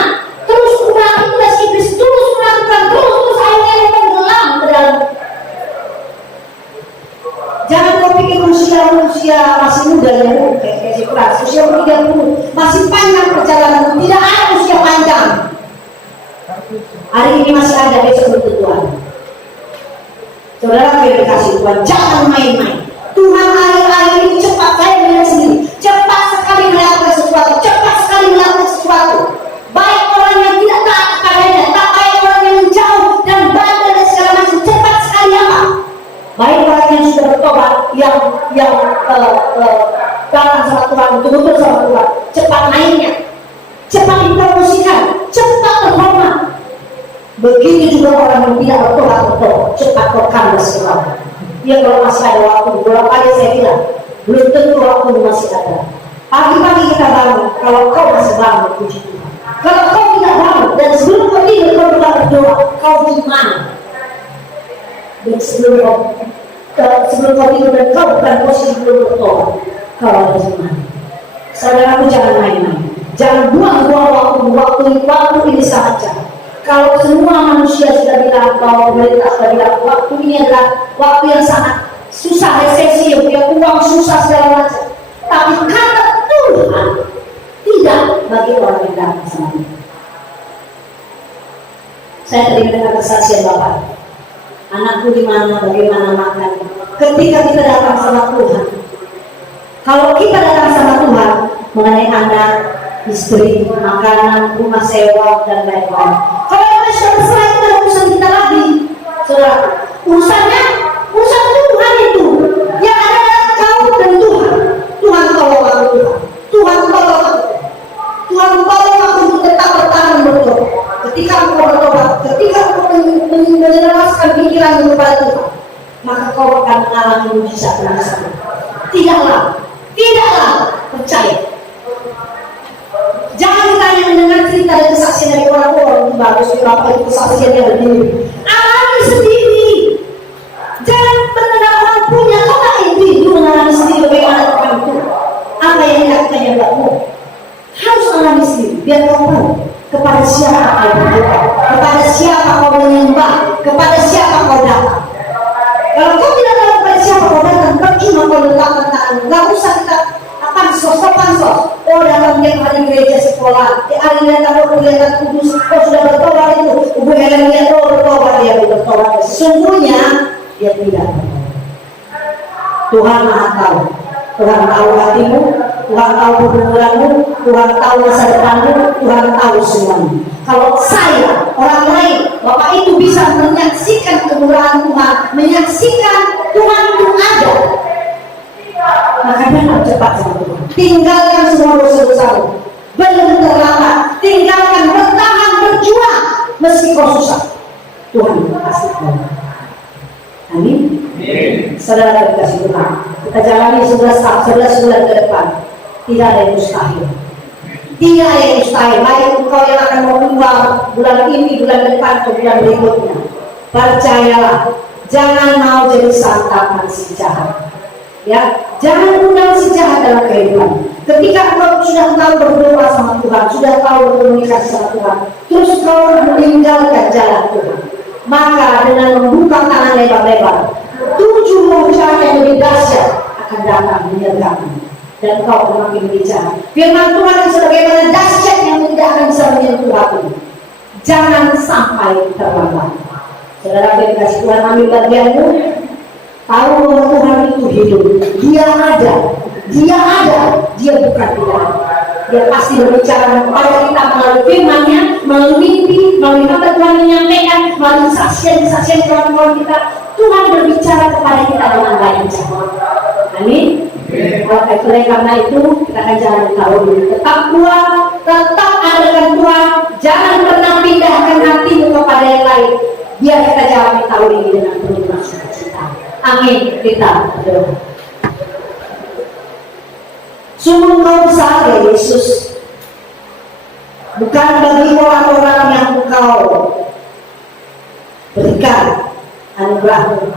Terus tugas iblis, terus melakukan, terus akhirnya dia tenggelam ke dalam. Jangan kau pikir usia masih muda ya, kayak si Pras, usia 30 masih panjang perjalanan. Tidak ada usia panjang. Hari ini masih ada, besok belum tentu ada. Saudara kasih Tuhan, jangan main-main. Tuhan akhir-akhir ini cepat, saya melihat sendiri, cepat sekali melakukan sesuatu, cepat sekali melakukan sesuatu. Baik orang yang tidak taat kepadanya, tak baik orang yang jauh dan bandel dan segala macam, cepat sekali apa? Baik orang yang sudah bertobat, yang datang sama Tuhan, betul-betul sama Tuhan, cepat naiknya, cepat dipromosikan, cepat terhormat. Begitu juga orang yang tidak bertobat, cepat terkandas selalu. Ya kalau masih ada waktu, berapa kali saya bilang, belum tentu waktu masih ada. Pagi-pagi kita bangun, kalau kau masih bangun, puji Tuhan. Kalau kau tidak bangun, dan sebelum kau tidur, kau tidak berdoa, kau di mana? Dan sebelum kau tidur dan kau bukan posisi belum bertobat, kau ada di mana? Saudaraku, jangan main-main. Jangan buang-buang waktu ini saja. Kalau semua manusia sudah bilang, kalau pemerintah sudah bilang, waktu ini adalah waktu yang sangat susah, resesi, yang punya uang susah segala macam. Tapi kata Tuhan tidak bagi orang yang datang sama dia. Saya tadi mendengar kesaksian Bapak, anakku di mana, bagaimana makan. Ketika kita datang sama Tuhan, kalau kita datang sama Tuhan mengenai anak, istri, makanan, rumah sewa dan lain-lain. Kalau kita sudah berserah, itu adalah urusan kita lagi, saudara. Urusan Tuhan itu. Yang ada adalah kau dan Tuhan. Tuhan tolong aku Tuhan. Tuhan tolong aku. Tuhan tolong aku untuk tetap bertahan bertobat. Ketika aku bertobat, ketika aku menjelaskan pikiran kepada Tuhan, maka kau akan mengalami mujizat. Tidaklah percaya. Jangan kita hanya mendengar cerita dan kesaksian dari orang-orang itu bagus, berapa itu kesaksiannya berdiri. Alami sendiri. Jangan mendengar orang punya, kau tak itu mengalami sendiri bagaimana Tuhan itu. Apa yang dilakukan yang buatmu. Harus alami sendiri, biar kau tahu kepada siapa kau berdoa, kepada siapa kau menyembah, kepada siapa kau datang. Kalau kau tidak tahu kepada siapa kau datang, percuma kau letakkan tanganmu. Gak usah kita pansos. Oh, datang tiap hari gereja sekolah, tiap hari datang kelihatan kudus, sudah bertobat itu, Ibu Helen lihat bertobat, dia bertobat. Sesungguhnya dia tidak. Tuhan Maha tahu. Tuhan tahu hatimu, Tuhan tahu pergumulanmu, Tuhan tahu masa depanmu, Tuhan tahu semuanya. Kalau saya, orang lain Bapak itu bisa menyaksikan kemurahan Tuhan, menyaksikan Tuhan itu ada. Maka datang cepat sama Tuhan. Tinggalkan semua dosa-dosamu. Belum terlambat. Tinggalkan, bertahan, berjuang meski kau susah. Tuhan pasti tolong. Amin. Saudara dikasih Tuhan, kita jalani 11 bulan ke depan. Tidak ada yang mustahil. Tidak ada yang mustahil. Baik engkau yang akan mau keluar bulan ini, bulan depan, atau bulan berikutnya. Percayalah, jangan mau jadi santapan si jahat. Ya, jangan undang si jahat dalam kehidupan. Ketika engkau sudah tahu berdoa sama Tuhan, sudah tahu berkomunikasi sama Tuhan, terus kau meninggalkan jalan Tuhan, maka dengan membuka tangan lebar-lebar, 7 mujizat yang lebih dahsyat akan datang menyergapmu. Dan kau semakin bicara. Firman Tuhan yang sebagaimana dahsyat yang tidak akan bisa menyentuh hati. Jangan sampai terlambat. Saudara dikasih Tuhan, ambil bagianmu. Tahu bahwa Tuhan itu hidup. Dia ada. Dia ada. Dia bukan tidak. Dia pasti berbicara kepada kita melalui firman-Nya, melalui mimpi, melalui apa Tuhan menyampaikan, melalui saksian-saksian kawan-kawan kita. Tuhan berbicara kepada kita dengan banyak cara. Amin. Oleh karena itu kita akan jalan tahun ini. Tetap kuat, tetap adakan Tuhan. Jangan pernah pindahkan hatimu kepada yang lain. Biar kita jalan tahun ini dengan penuh sukacita. Amin. Kita berdoa. Sungguh kau besar ya Yesus. Bukan bagi orang-orang yang engkau berikan anugerahmu,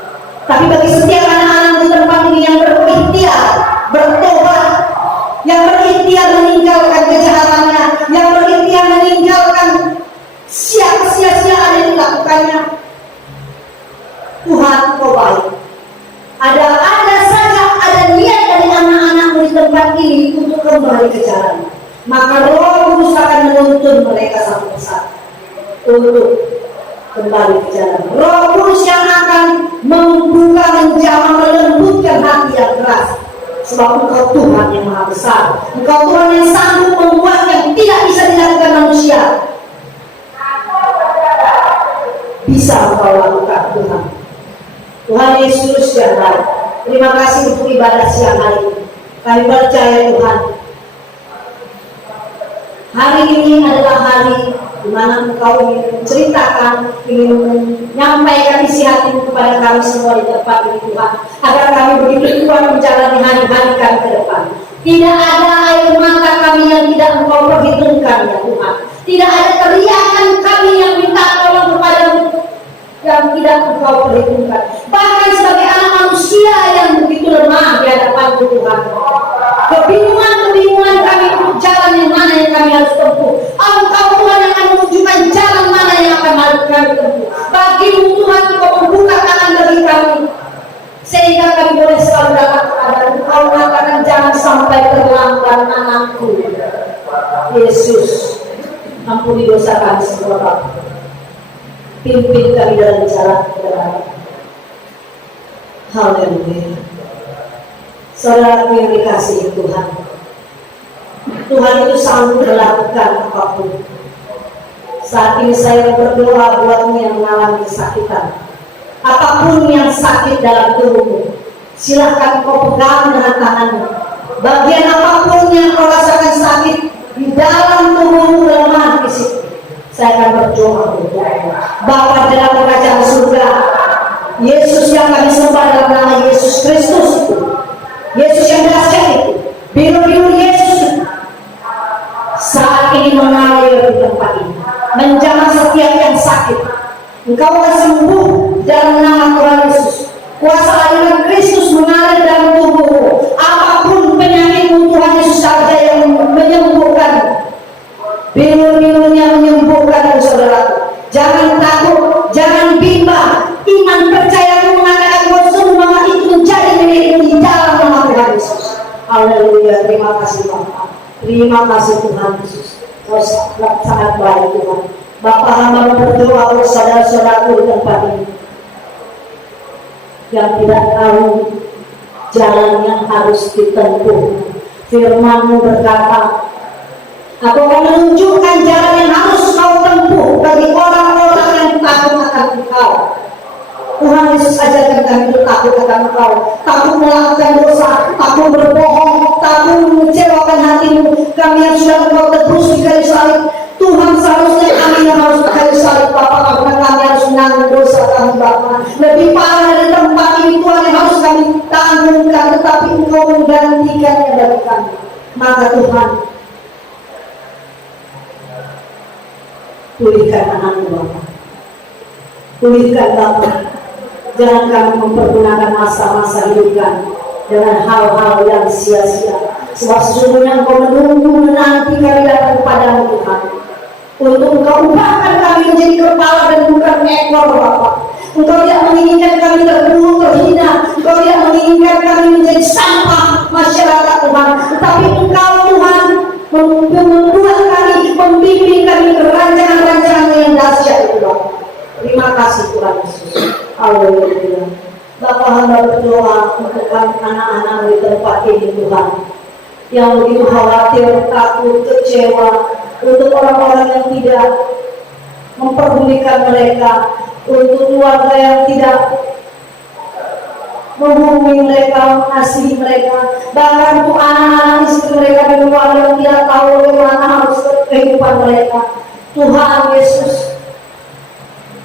tapi bagi setiap anak-anak di tempat ini yang berikhtiar, bertobat, yang berikhtiar meninggalkan kejahatannya, yang berikhtiar meninggalkan sia-siaan yang dilakukannya. Tuhan kau baik. Ada niat dari anak-anakmu di tempat ini untuk kembali ke jalan. Maka Roh Kudus akan menuntun mereka satu persatu untuk kembali ke jalan. Roh Kudus yang akan membuka, menjamah, melembutkan hati yang keras. Sebab Engkau Tuhan yang maha besar. Engkau Tuhan yang sanggup membuat yang tidak bisa dilakukan manusia. Bisa Engkau lakukan Tuhan. Tuhan Yesus yang baik. Terima kasih untuk ibadah siang hari ini. Kami percaya Tuhan, hari ini adalah hari di mana Engkau ingin menceritakan, ingin menyampaikan isi hatimu kepada kami semua di tempat ini Tuhan, agar kami begitu Tuhan menjalani hari-hari kami ke depan. Tidak ada air mata kami yang tidak Engkau perhitungkan ya Tuhan. Tidak ada teriakan kami yang minta tolong kepadamu yang tidak Engkau perhitungkan. Bahkan sebagai anak manusia yang begitu lemah di hadapan Tuhan, kebingungan kami untuk jalan yang mana yang kami harus tempuh. Engkau Tuhan yang akan menunjukkan jalan mana yang akan harus kami tempuh. Bagimu Tuhan Engkau membuka tangan bagi kami, sehingga kami boleh selalu datang kepada Engkau. Mengatakan jangan sampai terlambat anakku. Yesus, ampuni dosa kami semua Bapa. Pimpin kami dalam jalan kebenaran. Haleluya. Saudaraku yang dikasihi Tuhan, Tuhan itu sanggup melakukan apapun. Saat ini saya berdoa buatmu yang mengalami kesakitan. Apapun yang sakit dalam tubuhmu, silakan kau pegang dengan tanganmu. Bagian apapun yang kau rasakan sakit di dalam tubuhmu, lemah fisik, saya akan berdoa. Bapa dalam kerajaan surga, Yesus yang kami sembah dalam nama Yesus Kristus itu, Yesus yang dahsyat itu, biru-biru Yesus saat ini mengalir di tempat ini, menjamah setiap yang sakit. Engkau akan sembuh dalam nama Tuhan Yesus. Kuasa aliran Kristus mengalir dalam tubuhmu. Apapun penyakitmu, Tuhan Yesus saja yang menyembuhkan. Biru-birunya menyembuhkan saudara. Jangan takut, jangan bimbang. Iman percayamu mengatakan bahwa semua itu menjadi milikmu di dalam nama Tuhan Yesus. Haleluya. Terima kasih Bapak. Terima kasih Tuhan Yesus. Kau sangat baik Tuhan. Bapak hamba berdoa untuk saudara-saudaraku di tempat ini yang tidak tahu jalan yang harus ditempuh. Firman-Mu berkata, Aku akan menunjukkan jalan yang harus kau tempuh bagi orang-orang yang takut ajarkan kami untuk takut akan Engkau, takut melakukan dosa, takut berbohong, takut mengecewakan hatimu. Kami yang sudah Engkau tebus di kayu salib, Tuhan, seharusnya kami yang harus ke kayu salib Bapa, karena kami harus menanggung dosa kami Bapa. Lebih parah dari tempat ini Tuhan yang harus kami tanggungkan, tetapi Engkau menggantikannya dari kami. Maka Tuhan, pulihkan anakmu Bapa, pulihkan Bapa. Jangan kami mempergunakan masa-masa hidup kami dengan hal-hal yang sia-sia. Sebab sesungguhnya Engkau menunggu menanti kami datang kepadamu Tuhan, untuk Engkau ubahkan kami menjadi kepala dan bukan ekor Bapa. Engkau tidak menginginkan kami terbunuh, terhina. Engkau tidak menginginkan kami menjadi sampah masyarakat Tuhan, tetapi Engkau Tuhan membuat kami, membimbing kami ke rancangan-rancangan yang dahsyat itu Bapa. Terima kasih Tuhan Yesus. Haleluya. Bapa, hamba berdoa untuk kami anak-anak di tempat ini Tuhan, yang begitu khawatir, takut, kecewa, untuk orang-orang yang tidak memperdulikan mereka, untuk keluarga yang tidak menghubungi mereka, mengasihi mereka, bahkan untuk anak-anak istri mereka di luar yang tidak tahu bagaimana harus kehidupan mereka. Tuhan Yesus,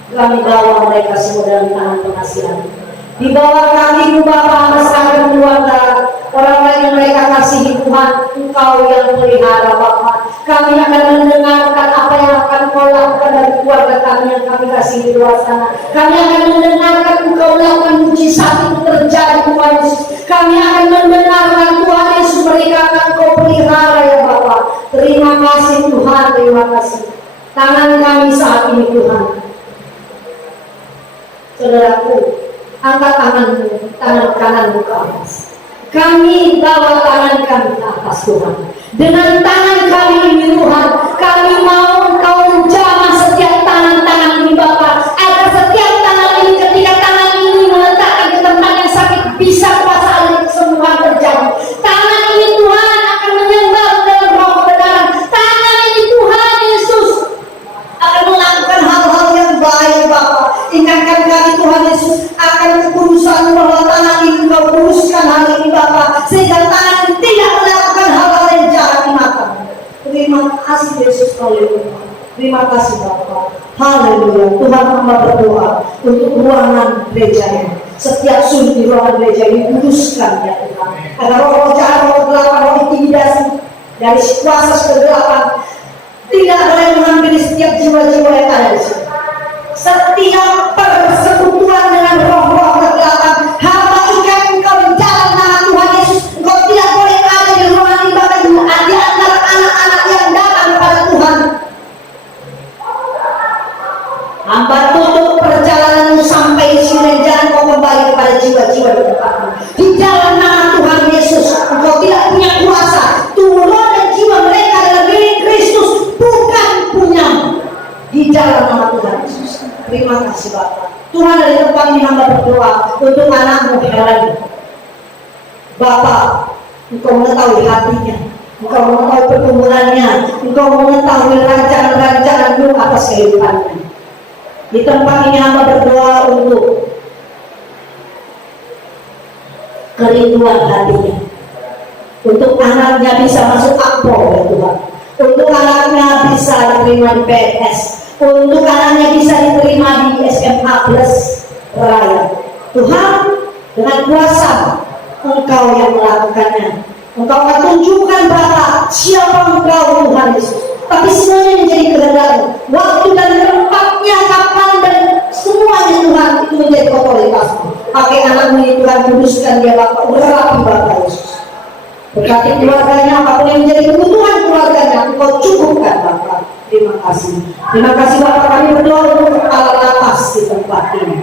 kami bawa mereka semua dalam tangan pengasihan. Di bawah kami Bapa, masyarakat keluarga, orang-orang yang mereka kasihi Tuhan, Engkau yang pelihara Bapa. Kami akan mendengarkan apa yang akan Engkau lakukan dari keluarga kami yang kami kasihi di luar sana. Kami akan mendengarkan Engkau lakukan mujizat itu terjadi Tuhan Yesus. Kami akan mendengarkan Tuhan Yesus mereka Engkau pelihara ya Bapa. Terima kasih Tuhan, terima kasih. Tangan kami saat ini Tuhan. Saudaraku, angkat tanganmu, tangan kananmu ke atas. Kami bawa tangan kami ke atas Tuhan. Dengan tangan kami ini Tuhan, kami mau Engkau menjamah setiap tangan-tangan ini Bapa, agar setiap tangan ini ketika tangan ini meletakkan ke tempat yang sakit, bisa kuasa Allah kesembuhan terjadi. Tangan ini Tuhan akan menyembah dalam roh kebenaran. Tangan ini Tuhan Yesus akan melakukan hal-hal yang baik Bapa. Ingatkan kami Tuhan Yesus akan kekudusan bahwa tangan ini Engkau kuduskan hari ini Bapa, sehingga tangan ini tidak melakukan hal-hal yang jahat di matamu. Terima kasih Yesus, haleluya. Terima kasih Bapa, haleluya. Tuhan, hamba berdoa untuk ruangan gerejanya, setiap sudut di ruangan gereja ini kuduskan ya Tuhan, agar roh jahat, roh kegelapan, roh intimidasi dari kuasa kegelapan tidak boleh menghampiri setiap jiwa-jiwa yang ada di sini. Setiap persekutuan dengan roh-roh kegelapan, hamba ikat Engkau di dalam nama Tuhan Yesus. Engkau tidak boleh ada di ruangan ibadah di antara anak-anak yang datang kepada Tuhan. Hamba tutup perjalananmu sampai di sini dan jangan kau kembali kepada jiwa-jiwa di tempatmu. Di dalam nama Tuhan Yesus, Engkau tidak punya kuasa. Tuhan dan jiwa mereka dalam diri Kristus bukan punyamu. Di dalam nama Tuhan Yesus. Terima kasih Bapak. Tuhan, dari tempat ini hamba berdoa untuk anakmu Helen. Bapak, Engkau mengetahui hatinya, Engkau mengetahui pergumulannya, Engkau mengetahui rancangan-rancangan-Mu atas kehidupannya. Di tempat ini hamba berdoa untuk kerinduan hatinya, untuk anaknya bisa masuk Akpol ya Tuhan, untuk anaknya bisa diterima di PNS, untuk anaknya bisa diterima di SMA Plus Raya. Tuhan, dengan kuasa Engkau yang melakukannya. Engkau akan tunjukkan Bapa siapa Engkau Tuhan Yesus. Tapi semuanya menjadi kehendak-Mu. Waktu dan tempatnya, kapan dan semuanya Tuhan itu menjadi otoritas-Mu. Pakai anak-Mu ini Tuhan, kuduskan dia Bapa, urapi Bapa Yesus. Berkati keluarganya, apapun yang menjadi kebutuhan keluarganya, Engkau cukupkan Bapa. Terima kasih. Terima kasih Bapak, kami berdoa untuk kepala lapas di tempat ini.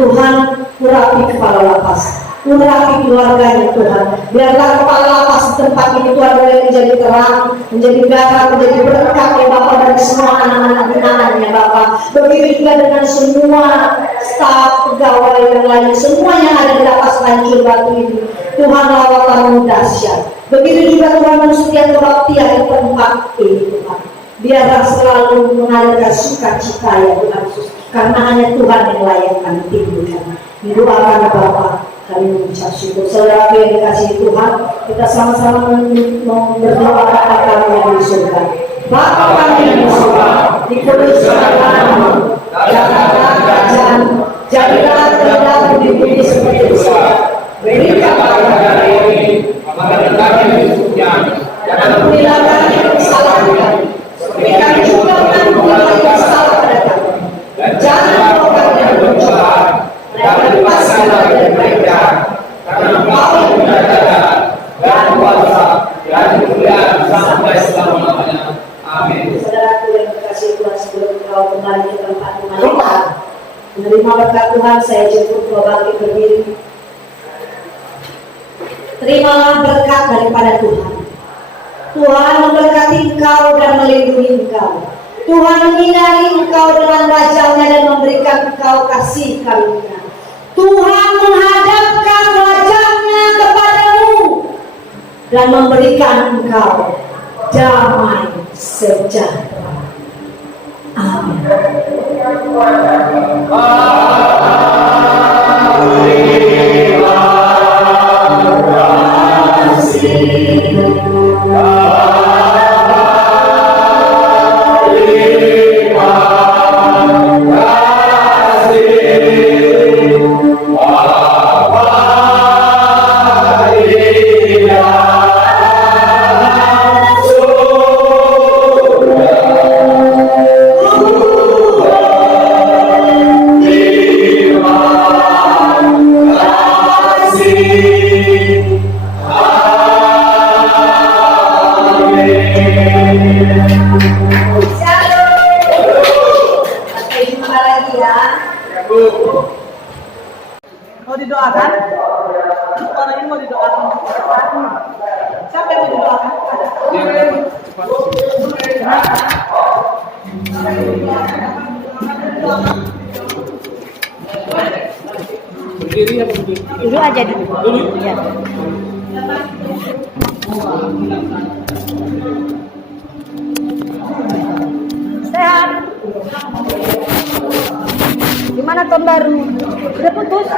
Tuhan, urapi kepala lapas, urapi keluarganya Tuhan. Biarlah kepala lapas di tempat ini Tuhan boleh menjadi terang, menjadi garam, menjadi berkat ya Bapak dari semua anak-anak binaan ya Bapak. Begitu juga dengan semua staf pegawai yang lain, semua yang ada di lapas Hancur Batu ini. Tuhan, lawatanmu dahsyat. Begitu juga Tuhan setiap kebaktian di tempat ini Tuhan. Biarlah selalu mengalirkan sukacita ya Tuhan Yesus. karena hanya Tuhan yang layak kami tinggikan. Didoakan Bapa, kami mengucap syukur. Saudara yang dikasihi Tuhan, kita sama-sama berdoa Bapa kami yang di surga. Bapa kami yang di surga, dikuduskan namamu, datanglah kerajaan, jadilah kehendakmu di bumi seperti di surga. Berikan kami hari ini makanan kami yang secukupnya, dan ampunilah kami kesalahan kami, seperti kami juga mengampuni orang yang salah pada kami. Dan jangan bawa kami dalam pencobaan, dan lepaskan kami dari kejahat, karena Engkau yang punya kerajaan dan kuasa dan kemuliaan sampai selama-lamanya. Amin. Saudaraku yang dikasihi Tuhan, sebelum kau kembali ke tempat kita menerima berkat Tuhan, saya jemput kau bangkit berdiri. Terimalah berkat daripada Tuhan. Tuhan memberkati engkau dan melindungi engkau. Tuhan menyinari engkau dengan wajah-Nya dan memberikan engkau kasih karunia. Tuhan menghadapkan wajah-Nya kepadamu dan memberikan engkau damai sejahtera. Amin. Mau didoakan? Orang ini mau didoakan. Siapa yang mau didoakan? Berdiri apa berdiri? Dulu aja dulu. Ya. Sehat. Gimana tahun baru? Udah putus?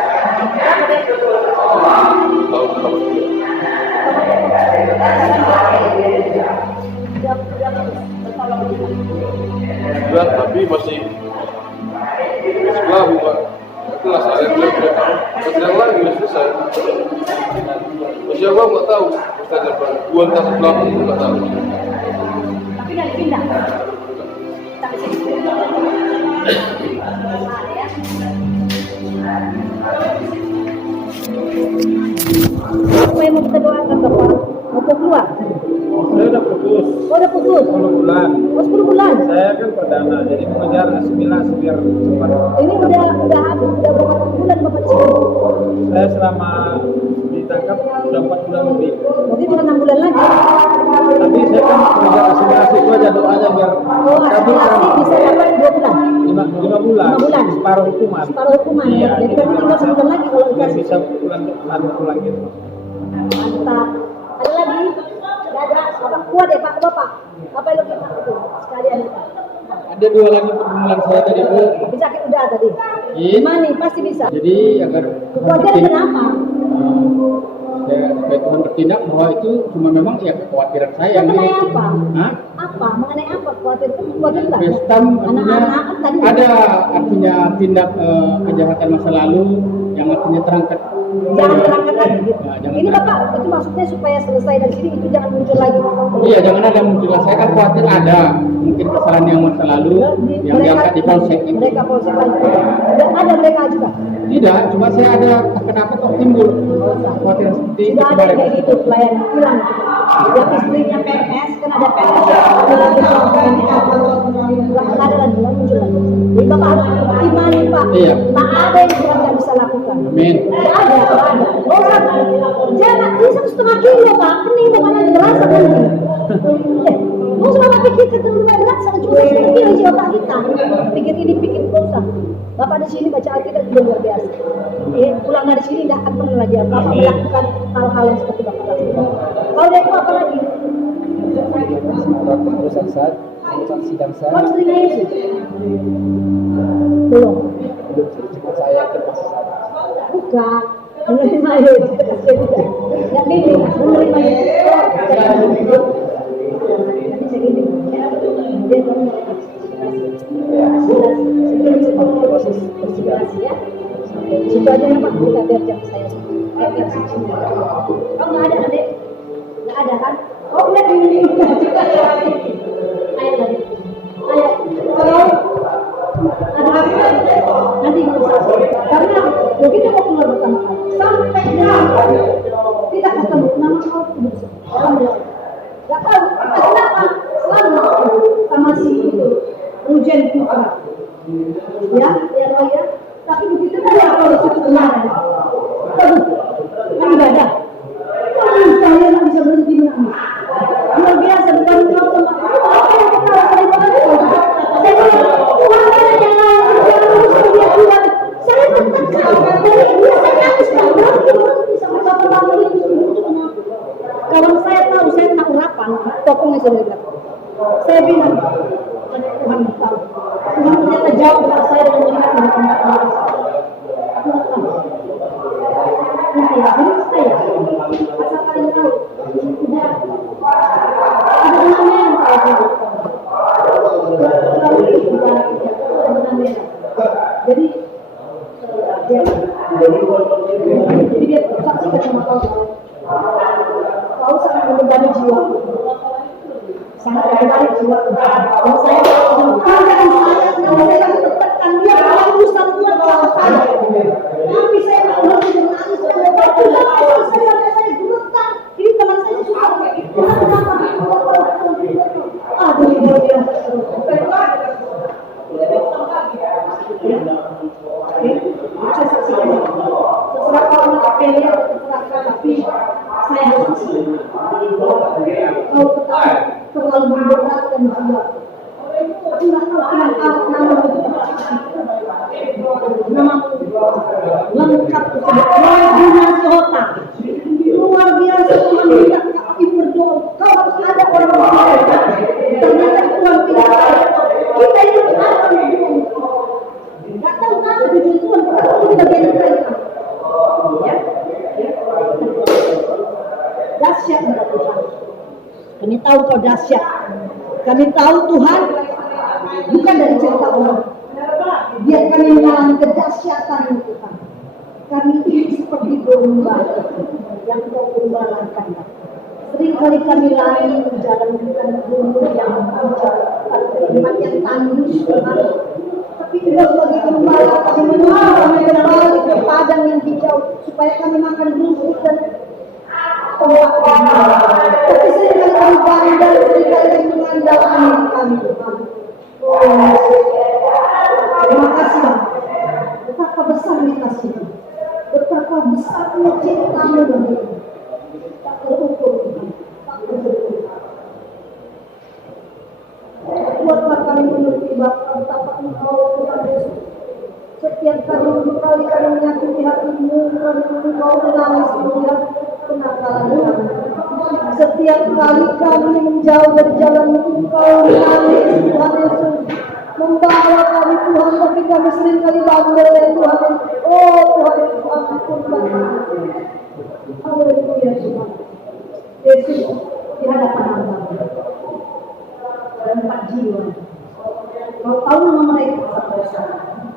Bulan tapi masih sekolah bukan. Itulah saya bilang sedang lagi udah selesai. Masih apa nggak tahu. Ustaz apa? Bulan tak sekolah pun nggak tahu. Tapi nggak dipindah. Tapi sini. Apa yang mau kita doakan Bapak? Mau keluar? Saya udah putus Oh, udah putus? 10 bulan. Oh, 10 bulan? Saya kan perdana, jadi mengejar asimilasi biar cepat. Ini udah habis, udah berapa bulan Bapak di sini? Saya selama ditangkap udah 4 bulan lebih. Mungkin cuma 6 bulan lagi. Tapi saya kan mengejar asimilasi itu aja doanya biar Oh, asimilasi bisa dapat 2 bulan? 5 bulan. 5 bulan? Separuh hukuman. Separuh hukuman? Iya, Jadi berarti tinggal sebulan lagi kalau biar dikasih. bisa pulang gitu. Mantap. Ada lagi? Tidak ada. Bapak kuat ya Pak, Bapak. Apa yang lebih Pak itu? Sekalian Pak. Ada 2 lagi pergumulan saya tadi Bu. Tapi sakit udah tadi. Iya. Gimana nih? Pasti bisa. Jadi agar Kekhawatiran kenapa? ya, supaya Tuhan bertindak bahwa itu cuma memang ya kekhawatiran saya. Mengenai gitu. apa? Hah? Apa? Mengenai apa? Khawatir kan khawatir lah. Pestam artinya Anak-anak kan tadi ada artinya tindak kejahatan masa lalu yang artinya terangkat. jangan terangkat lagi gitu. Ya, jangan Ini terangkat. Bapak, itu maksudnya supaya selesai dari sini itu jangan muncul lagi. Iya, jangan ada muncul. Saya kan khawatir ada mungkin kesalahan yang masa lalu yang diangkat di polsek itu. Mereka polsek lagi. Dan ada mereka juga. Tidak, cuma saya ada kenapa kok timbul khawatir seperti itu Sudah ada kemarin. kayak gitu pelayan hilang. Yang istrinya PNS kan ada PNS. Ada lagi yang muncul lagi. Jadi Bapak harus imani Pak. Iya. Tak ada yang Tuhan nggak bisa lakukan. Amin. Tidak ada, tidak ada. Jangan, ini 1,5 kilo Pak. Kening bukan ada berasa kening. Mau selama pikir ketemu berat sama cuma 1 kilo isi otak kita. Pikir ini, pikir dosa. Bapak di sini baca Alkitab juga luar biasa. Pulang dari sini tidak akan pernah lagi Bapak melakukan hal-hal yang seperti Bapak lakukan. Kalau dari itu apa lagi? Urusan sidang saya. Kau terima Yesus. belum. Cuma saya terpaksa. Bukan menerima itu kasihan juga. Nggak bimbing, menerima itu. Nanti saya bimbing. Kemudian kamu proses konsiderasi ya. Situ aja ya Pak, kita biar jam saya. Biar sini. Oh nggak ada adik? Nggak ada kan? Oh udah bimbing. Ayo tadi. Ayo. Kalau ada apa? Nanti karena kita mau keluar bersama sampai dengan kita ketemu nama kau tidak nggak tahu kenapa selalu sama si itu Rujen Putra ya Roy ya, tapi begitu kan ya kalau satu kemarin kan ibadah kan saya nggak bisa berhenti menangis luar biasa bukan kau sama apa yang kita lakukan saya bilang ada yang lain saya tetap kawan dari dia saya nangis berhenti sama bapak bapak itu kawan saya tahu saya tak urapan pokoknya saya bilang saya bilang Tuhan tahu Tuhan ternyata jauh dari saya dan melihat mereka Tuhan tahu nanti ya ini saya asal kalian tahu udah ada namanya yang tahu kalau itu sudah ada namanya jadi dia saksikan sama kau sangat membebani jiwa sangat membebani jiwa dan saya tekan dia dalam urusan buat kalau saya tapi saya tak berhenti menangis saya gemetar ini teman saya susah kenapa aduh luar biasa saya saksikan terserah kalau nak pilih atau terserah tapi saya harus kau tetap terlalu memberatkan jiwa aku nggak tahu kenapa nama lengkap tersebut Roy Sihota luar biasa Tuhan minta kami berdoa kau harus ada orang ternyata Tuhan tidak kita ini apa nggak tahu kenapa di Tuhan kita bagian mereka ya dahsyat pada Tuhan kami tahu kau dahsyat kami tahu Tuhan bukan dari cerita orang biar kami mengalami kedahsyatan Tuhan kami ini seperti domba yang kau gembalakan seringkali kami lari menjalankan gunung yang panjang kalimat yang tandus Tuhan tapi tidak sebagai gembala kami menuju kami kembali ke padang yang hijau supaya kami makan rumput dan tapi seringkali kami pandang seringkali kami mengandalkan kami Tuhan terima kasih betapa besarnya kasih-Mu betapa besarnya cinta-Mu bagi kami tak terukur tak terukur buatlah kami mengerti betapa Engkau Tuhan Yesus setiap kali kami menyakiti hati-Mu Engkau menangis melihat kenakalan kami setiap kali kami menjauh dari jalan Engkau menangis Tuhan Yesus membawa kami Tuhan tapi kami seringkali bandel ya Tuhan oh Tuhan Yesus ampunkan kami haleluya Tuhan Yesus di hadapan Kami dan 4 jiwa kau tahu nama mereka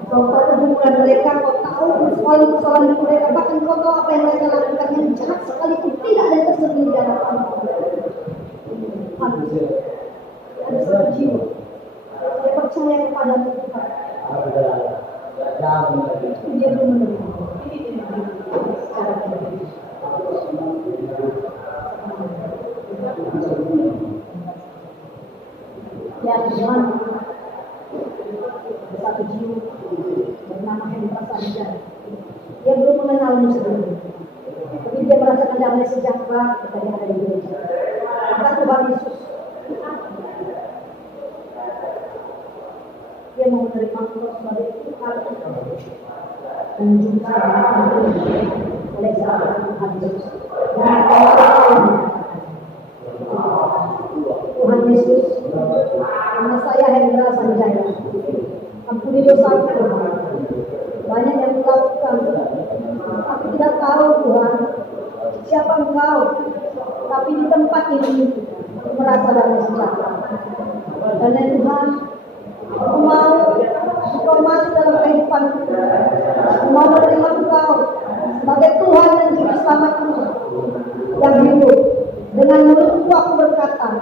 kau tahu hubungan mereka kau tahu persoalan mereka bahkan kau tahu apa yang mereka lakukan yang jahat sekalipun tidak ada tersembunyi di hadapan ada 1 jiwa dia percaya kepada Tuhan dia belum menerima secara pribadi ya Tuhan 1 jiwa bernama Hendra Sanjaya dia belum mengenalmu sebelumnya tapi dia merasakan damai sejahtera ketika dia ada di gereja maka Tuhan Yesus dia mau menerima Engkau sebagai Tuhan dan juga oleh sahabat Tuhan Yesus Tuhan Yesus nama saya Hendra Sanjaya ampuni Ini dosaku. Banyak yang kulakukan. Aku tidak tahu Tuhan siapa Engkau. Tapi di tempat ini aku merasa damai sejahtera. Karena Tuhan, aku mau Engkau masuk dalam kehidupanku. Aku mau menerima Engkau sebagai Tuhan dan Juru Selamatku yang hidup. Dengan mulutku aku berkata,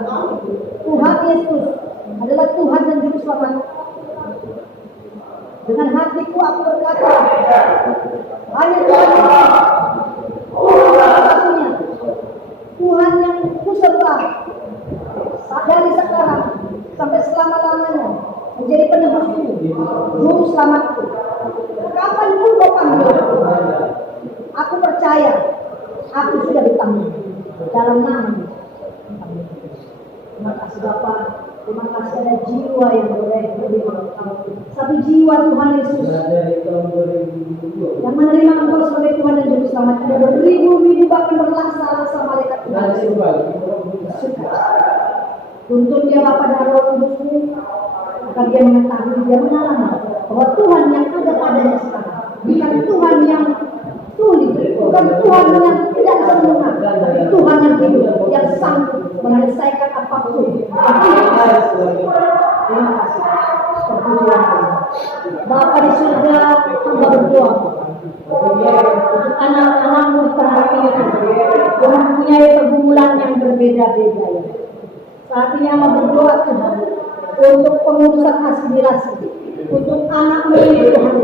Tuhan Yesus adalah Tuhan dan Juru Selamatku. Dengan hatiku aku berkata, hanya Tuhan satu-satunya, Tuhan yang kusembah dari sekarang sampai selama-lamanya menjadi penebusku, Juru Selamatku. Kapanpun Kau panggil, aku percaya aku sudah dipanggil dalam nama Yesus. Terima kasih Bapa. Terima kasih ada jiwa yang boleh menerima Engkau. Satu jiwa Tuhan Yesus yang menerima Engkau sebagai Tuhan dan Juru Selamat. Ada beribu-ribu bahkan berlaksa-laksa malaikat Tuhan. Suka. Tuntun dia Bapa dan Roh Kudus-Mu agar dia mengetahui, dia mengalami bahwa Tuhan yang ada padanya sekarang bukan Tuhan yang sulit, bukan Tuhan yang tidak bisa mendengar, tapi Tuhan yang hidup, yang sanggup menyelesaikan apapun. Terima kasih. Perpujian Bapa di surga, hamba berdoa untuk anak-anakmu di tempat ini yang mempunyai pergumulan yang berbeda-beda. Saat ini hamba berdoa Tuhan untuk pengurusan asimilasi, untuk anak-Mu ini Tuhan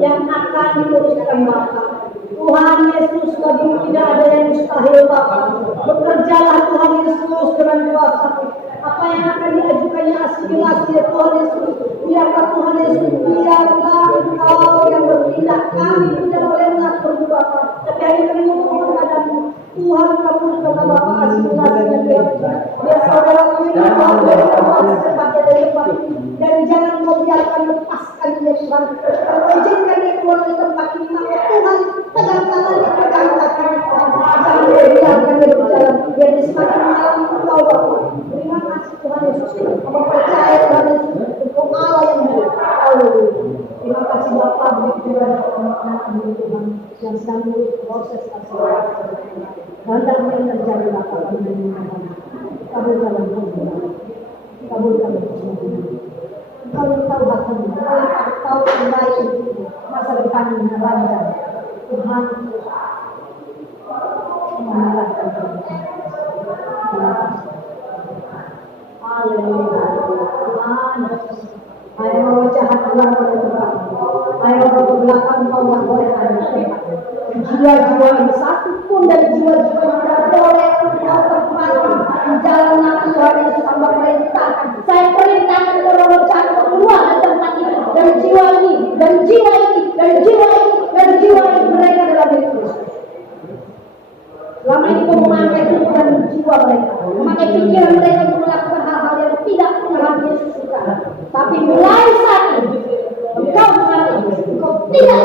yang akan diuruskan Bapa. Tuhan Yesus, bagimu tidak ada yang mustahil Bapa. Bekerjalah Tuhan Yesus dengan kuasa. Apa yang akan diajukannya asimilasi ya Tuhan Yesus, biarlah Tuhan Yesus, biarlah Engkau yang bertindak. Kami tidak boleh mengatur Bapa, tapi hanya kami memohon padamu Tuhan, kabulkanlah Bapa asimilasinya Tuhan. Biar saudara-saudara ini Tuhan berikan secepatnya dari tempat ini, dan jangan Kau biarkan lepaskan dia Tuhan. Kau izinkan dia keluar dari tempat ini, maka Tuhan pegang tangannya, pegang kakinya Tuhan. Jangan biarkan dia berjalan, biar dia semakin mengalami Engkau Bapa. Terima kasih Tuhan Yesus. Kami percaya Tuhan Yesus untuk Allah yang hidup. Haleluya. Terima kasih Bapa begitu banyak anak-anak Tuhan yang sedang proses asimilasi. Kehendak yang terjadi Bapa kami menyembah. Kabulkanlah Tuhan. Kabulkanlah Tuhan. Engkau yang tahu hatimu, Engkau yang tahu terbaik masa depan yang lancar. Tuhan mengarahkan Tuhan. Terima kasih. Haleluya. Tuhan, ayo jahat pulang pada tempat. Ayo ke belakang Kau yang boleh ada di tempat. Jiwa-jiwa ini, satu pun dari jiwa-jiwa yang tidak boleh Kau tempati di dalam nama Tuhan Yesus. Hamba perintahkan, saya perintahkan roh jahat keluar dari tempat ini, dari jiwa ini, dari jiwa ini, dari jiwa ini, dari jiwa ini. Mereka adalah milik Kristus. Selama ini Kau memakai tubuh dan jiwa mereka, memakai pikiran mereka untuk melakukan hal-hal yang tidak Tuhan Yesus suka. Tapi mulai saat ini Engkau mengerti, Engkau tidak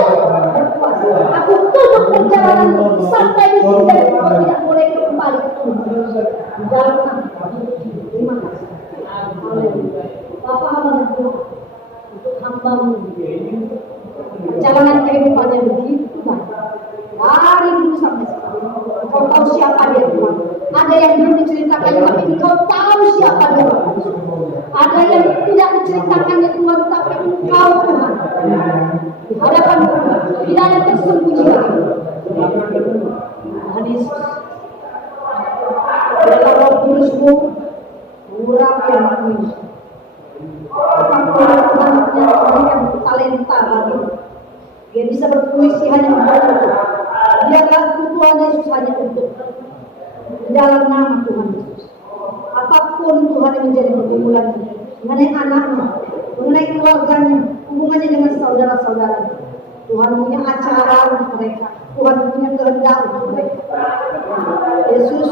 berkuasa. Aku tutup perjalanan sampai di sini dan Engkau tidak boleh kembali ke Tuhan. Di dalam nama terima kasih. Haleluya. Bapa hamba berdoa untuk hamba-Mu. Perjalanan kehidupan yang begitu banyak. Dari dulu sampai sekarang. Engkau tahu siapa dia Tuhan. Ada yang belum diceritakan, tapi Engkau tahu siapa dia. Ada yang tidak diceritakan ya Tuhan, tapi Engkau Tuhan di hadapan Tuhan tidak ada tersembunyi. Tuhan Yesus, dalam Roh Kudus-Mu mengurapi anak-Mu ini. Tuhan memberikan talenta bagi dia bisa berpuisi hanya untuk biarlah Tuhan Yesus hanya untuk dalam nama Tuhan Yesus. Apapun Tuhan yang menjadi pergumulan mengenai anaknya, mengenai keluarganya, hubungannya dengan saudara-saudaranya, Tuhan punya acara untuk mereka, Tuhan punya kehendak untuk mereka. Yesus,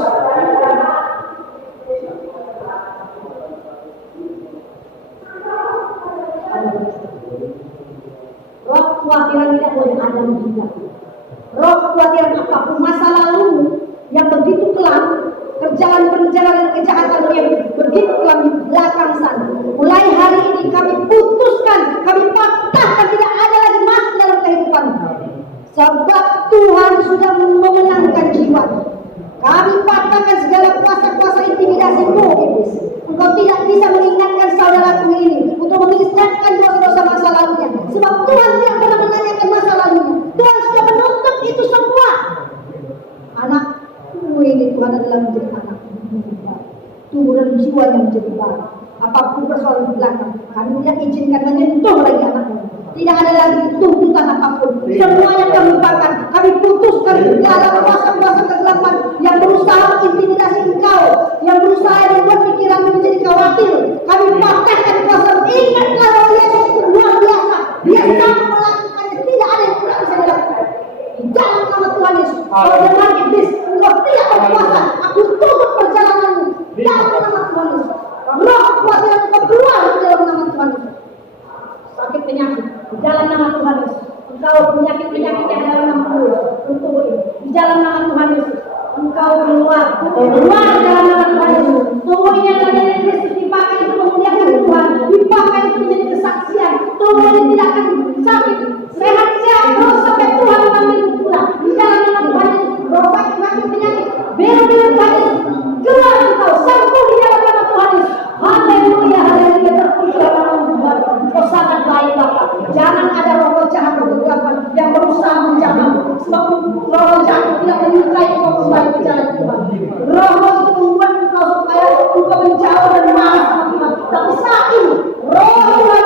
roh kekhawatiran tidak boleh ada di hidup. Roh kekhawatiran apapun masa lalu yang begitu kelam, perjalanan kejahatan yang begitu kelam di belakang sana. Mulai hari ini kami putuskan, kami pakai Sebab Tuhan sudah memenangkan jiwa. Kami patahkan segala kuasa-kuasa intimidasi-Mu, iblis. Engkau tidak bisa mengingatkan saudaraku ini untuk mengingatkan dosa-dosa masa lalunya. Sebab Tuhan tidak pernah menanyakan masa lalunya. Tuhan sudah menutup itu semua. Anakku ini Tuhan adalah menjadi anak. Turun jiwa yang menjadi baik. Apapun persoalan di belakang, kami tidak izinkan menyentuh lagi anakmu. Tidak ada lagi tuntutan apapun. Semuanya kami lupakan. Kami putuskan segala kuasa-kuasa kegelapan yang berusaha intimidasi engkau, yang berusaha membuat pikiranmu menjadi khawatir. Kami patahkan kuasa. Ingatlah bahwa Yesus itu luar biasa. Dia sanggup melakukannya. Tidak ada yang tidak bisa dilakukan. Di dalam nama Tuhan Yesus. Kalau dengan iblis, engkau tidak berkuasa. Aku tutup perjalananmu. Di dalam nama Tuhan Yesus. Roh kekuatan engkau keluar di dalam nama Tuhan Yesus. Sakit penyakit di dalam nama Tuhan Yesus. Engkau penyakit-penyakit yang dalam nama Tuhan Yesus. Di dalam nama Tuhan Yesus. Engkau keluar di dalam nama Tuhan Yesus. Tubuh ini adalah dari Kristus, dipakai untuk memuliakan Tuhan, dipakai untuk menjadi kesaksian. Tubuh ini tidak akan sakit, sehat-sehat terus sampai Tuhan mengambil pulang. Di dalam nama Tuhan Yesus. Roh penyakit, bela-bela Tuhan Yesus. Keluar engkau, sembuh di dalam nama Tuhan Yesus. Haleluya, haleluya, terpuji nama Tuhan. Engkau sangat baik Bapak. Jangan ada roh jahat, roh kegelapan yang berusaha menjamah. Sebab roh jahat tidak menyukai engkau kembali ke jalan Tuhan. Roh itu membuat engkau supaya engkau menjauh dan malas sama Tuhan. Tapi saat ini roh Tuhan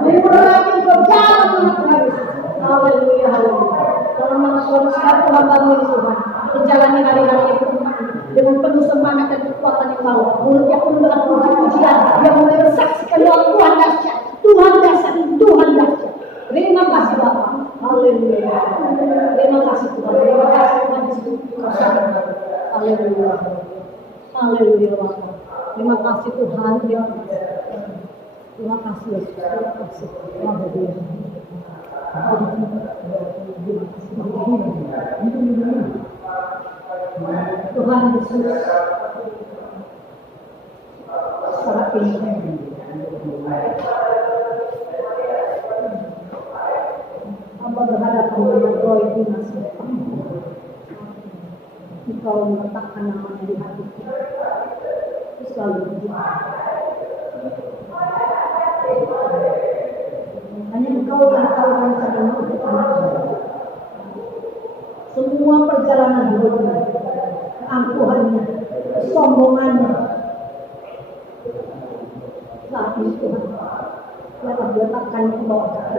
mengurapi engkau dalam nama Tuhan Yesus. Haleluya, haleluya. Dalam nama Tuhan Tuhan bangun Tuhan. Menjalani hari-hari yang dengan penuh semangat dan kekuatan yang baru. Mulutnya penuh dengan puji-pujian. Dia mulai bersaksikan bahwa Tuhan dahsyat. Tuhan dahsyat. Tuhan dahsyat. Terima kasih Bapak. Haleluya. Terima kasih Tuhan. Terima kasih Tuhan Yesus. Haleluya. Haleluya Bapak. Terima kasih Tuhan. Terima kasih Yesus. Terima kasih. Haleluya. Tuhan Yesus saat ini hamba berhadapan dengan Roy Dimas. Engkau meletakkan namanya di hati kita selalu begitu. Hanya engkau yang tahu rencana untuk anak-anak. Semua perjalanan hidupnya, keangkuhannya, kesombongannya, saat ini Tuhan telah diletakkan di bawah kaki.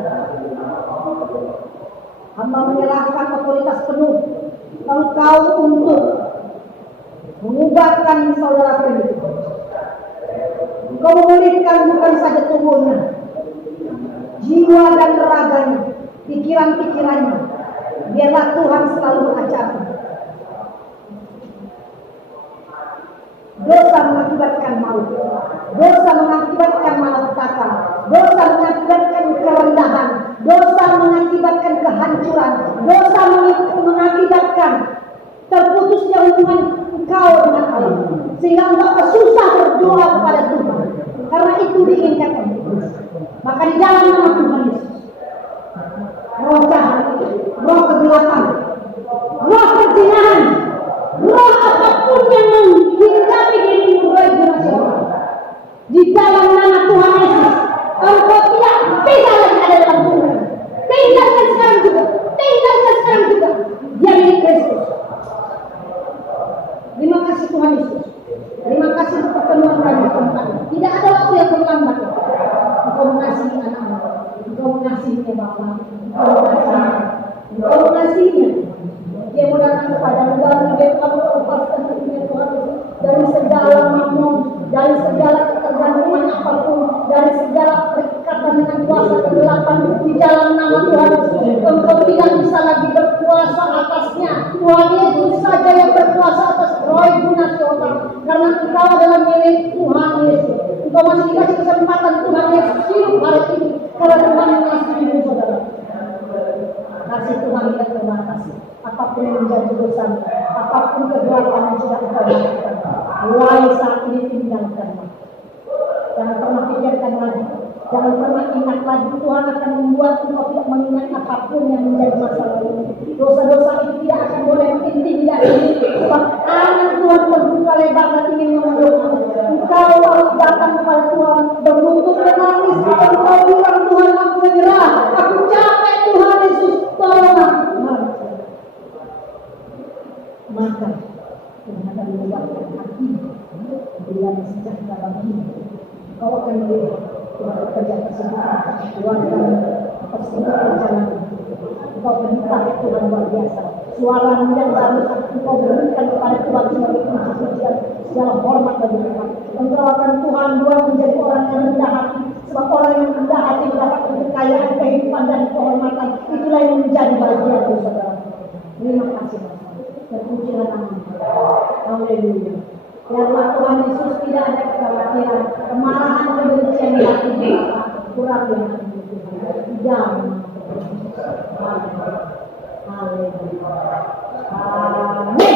Hamba menyerahkan otoritas penuh engkau untuk mengubahkan saudara ini. Engkau memulihkan bukan saja tubuhnya, jiwa dan raganya, pikiran-pikirannya. Biarlah Tuhan selalu mengajarkan. Dosa mengakibatkan maut, dosa mengakibatkan malapetaka, dosa mengakibatkan kerendahan, dosa mengakibatkan kehancuran, dosa mengakibatkan terputusnya hubungan engkau dengan Allah, sehingga engkau susah berdoa kepada Tuhan. Karena itu diinginkan Allah. Maka di dalam nama Tuhan Yesus, roh jahat, roh kegelapan, roh perzinahan, roh apapun yang menghinggapi dirimu di dalam nama Tuhan Yesus, engkau tidak bisa lagi ada dalam Tuhan. Tinggalkan sekarang juga, tinggalkan sekarang juga. Dia milik Kristus. Terima kasih Tuhan Yesus. Terima kasih untuk pertemuan kami tempat. Tidak ada waktu yang terlambat. Engkau mengasihi anak-anak, engkau mengasihinya Bapa, engkau mengasihinya. Dia mau datang kepadamu dan dia kamu lepaskan hatinya Tuhan dari segala mamon, dari segala ketergantungan apapun, dari segala perikatan dengan kuasa kegelapan di dalam nama Tuhan Yesus. Engkau tidak bisa lagi berkuasa atasnya. Tuhan Yesus saja yang berkuasa atas Roy Gunasyota, karena engkau adalah milik Tuhan Yesus. Engkau masih dikasih kesempatan Tuhan Yesus hidup hari ini karena Tuhan mengasihi saudara. Kasih Tuhan yang terbatas. Apapun yang menjadi dosa, apapun kegelapan yang sudah engkau lakukan, mulai saat ini tinggalkan. Jangan pernah pikirkan lagi Jangan pernah ingat lagi, Tuhan akan membuat engkau tidak mengingat apapun yang menjadi masa lalu. Dosa-dosa itu tidak akan boleh mengintimidasi. Sebab tangan Tuhan terbuka lebar dan ingin memelukmu. Engkau harus datang kepada Tuhan, berlutut menangis, dan engkau bilang, Tuhan, aku menyerah, aku capek, Tuhan Yesus, tolong aku. Maka Tuhan akan membuatkan hati dengan sejahtera bagi kau akan melihat Tuhan bekerja tersebut. Tuhan akan tersebut perjalanan. Engkau berikan Tuhan luar biasa. Suara yang baru engkau berikan kepada Tuhan sebagai puji-pujian segala hormat bagi Tuhan. Engkau akan Tuhan menjadi orang yang rendah hati. Sebab orang yang rendah hati mendapatkan kekayaan, kehidupan dan kehormatan. Itulah yang menjadi bagian dari saudara. Terima kasih. Terpujilah nama. Haleluya. Biarlah Tuhan Yesus tidak ada kekhawatiran, kemarahan, kebencian di hati kita, kurang yang jangan. Haleluya. Haleluya.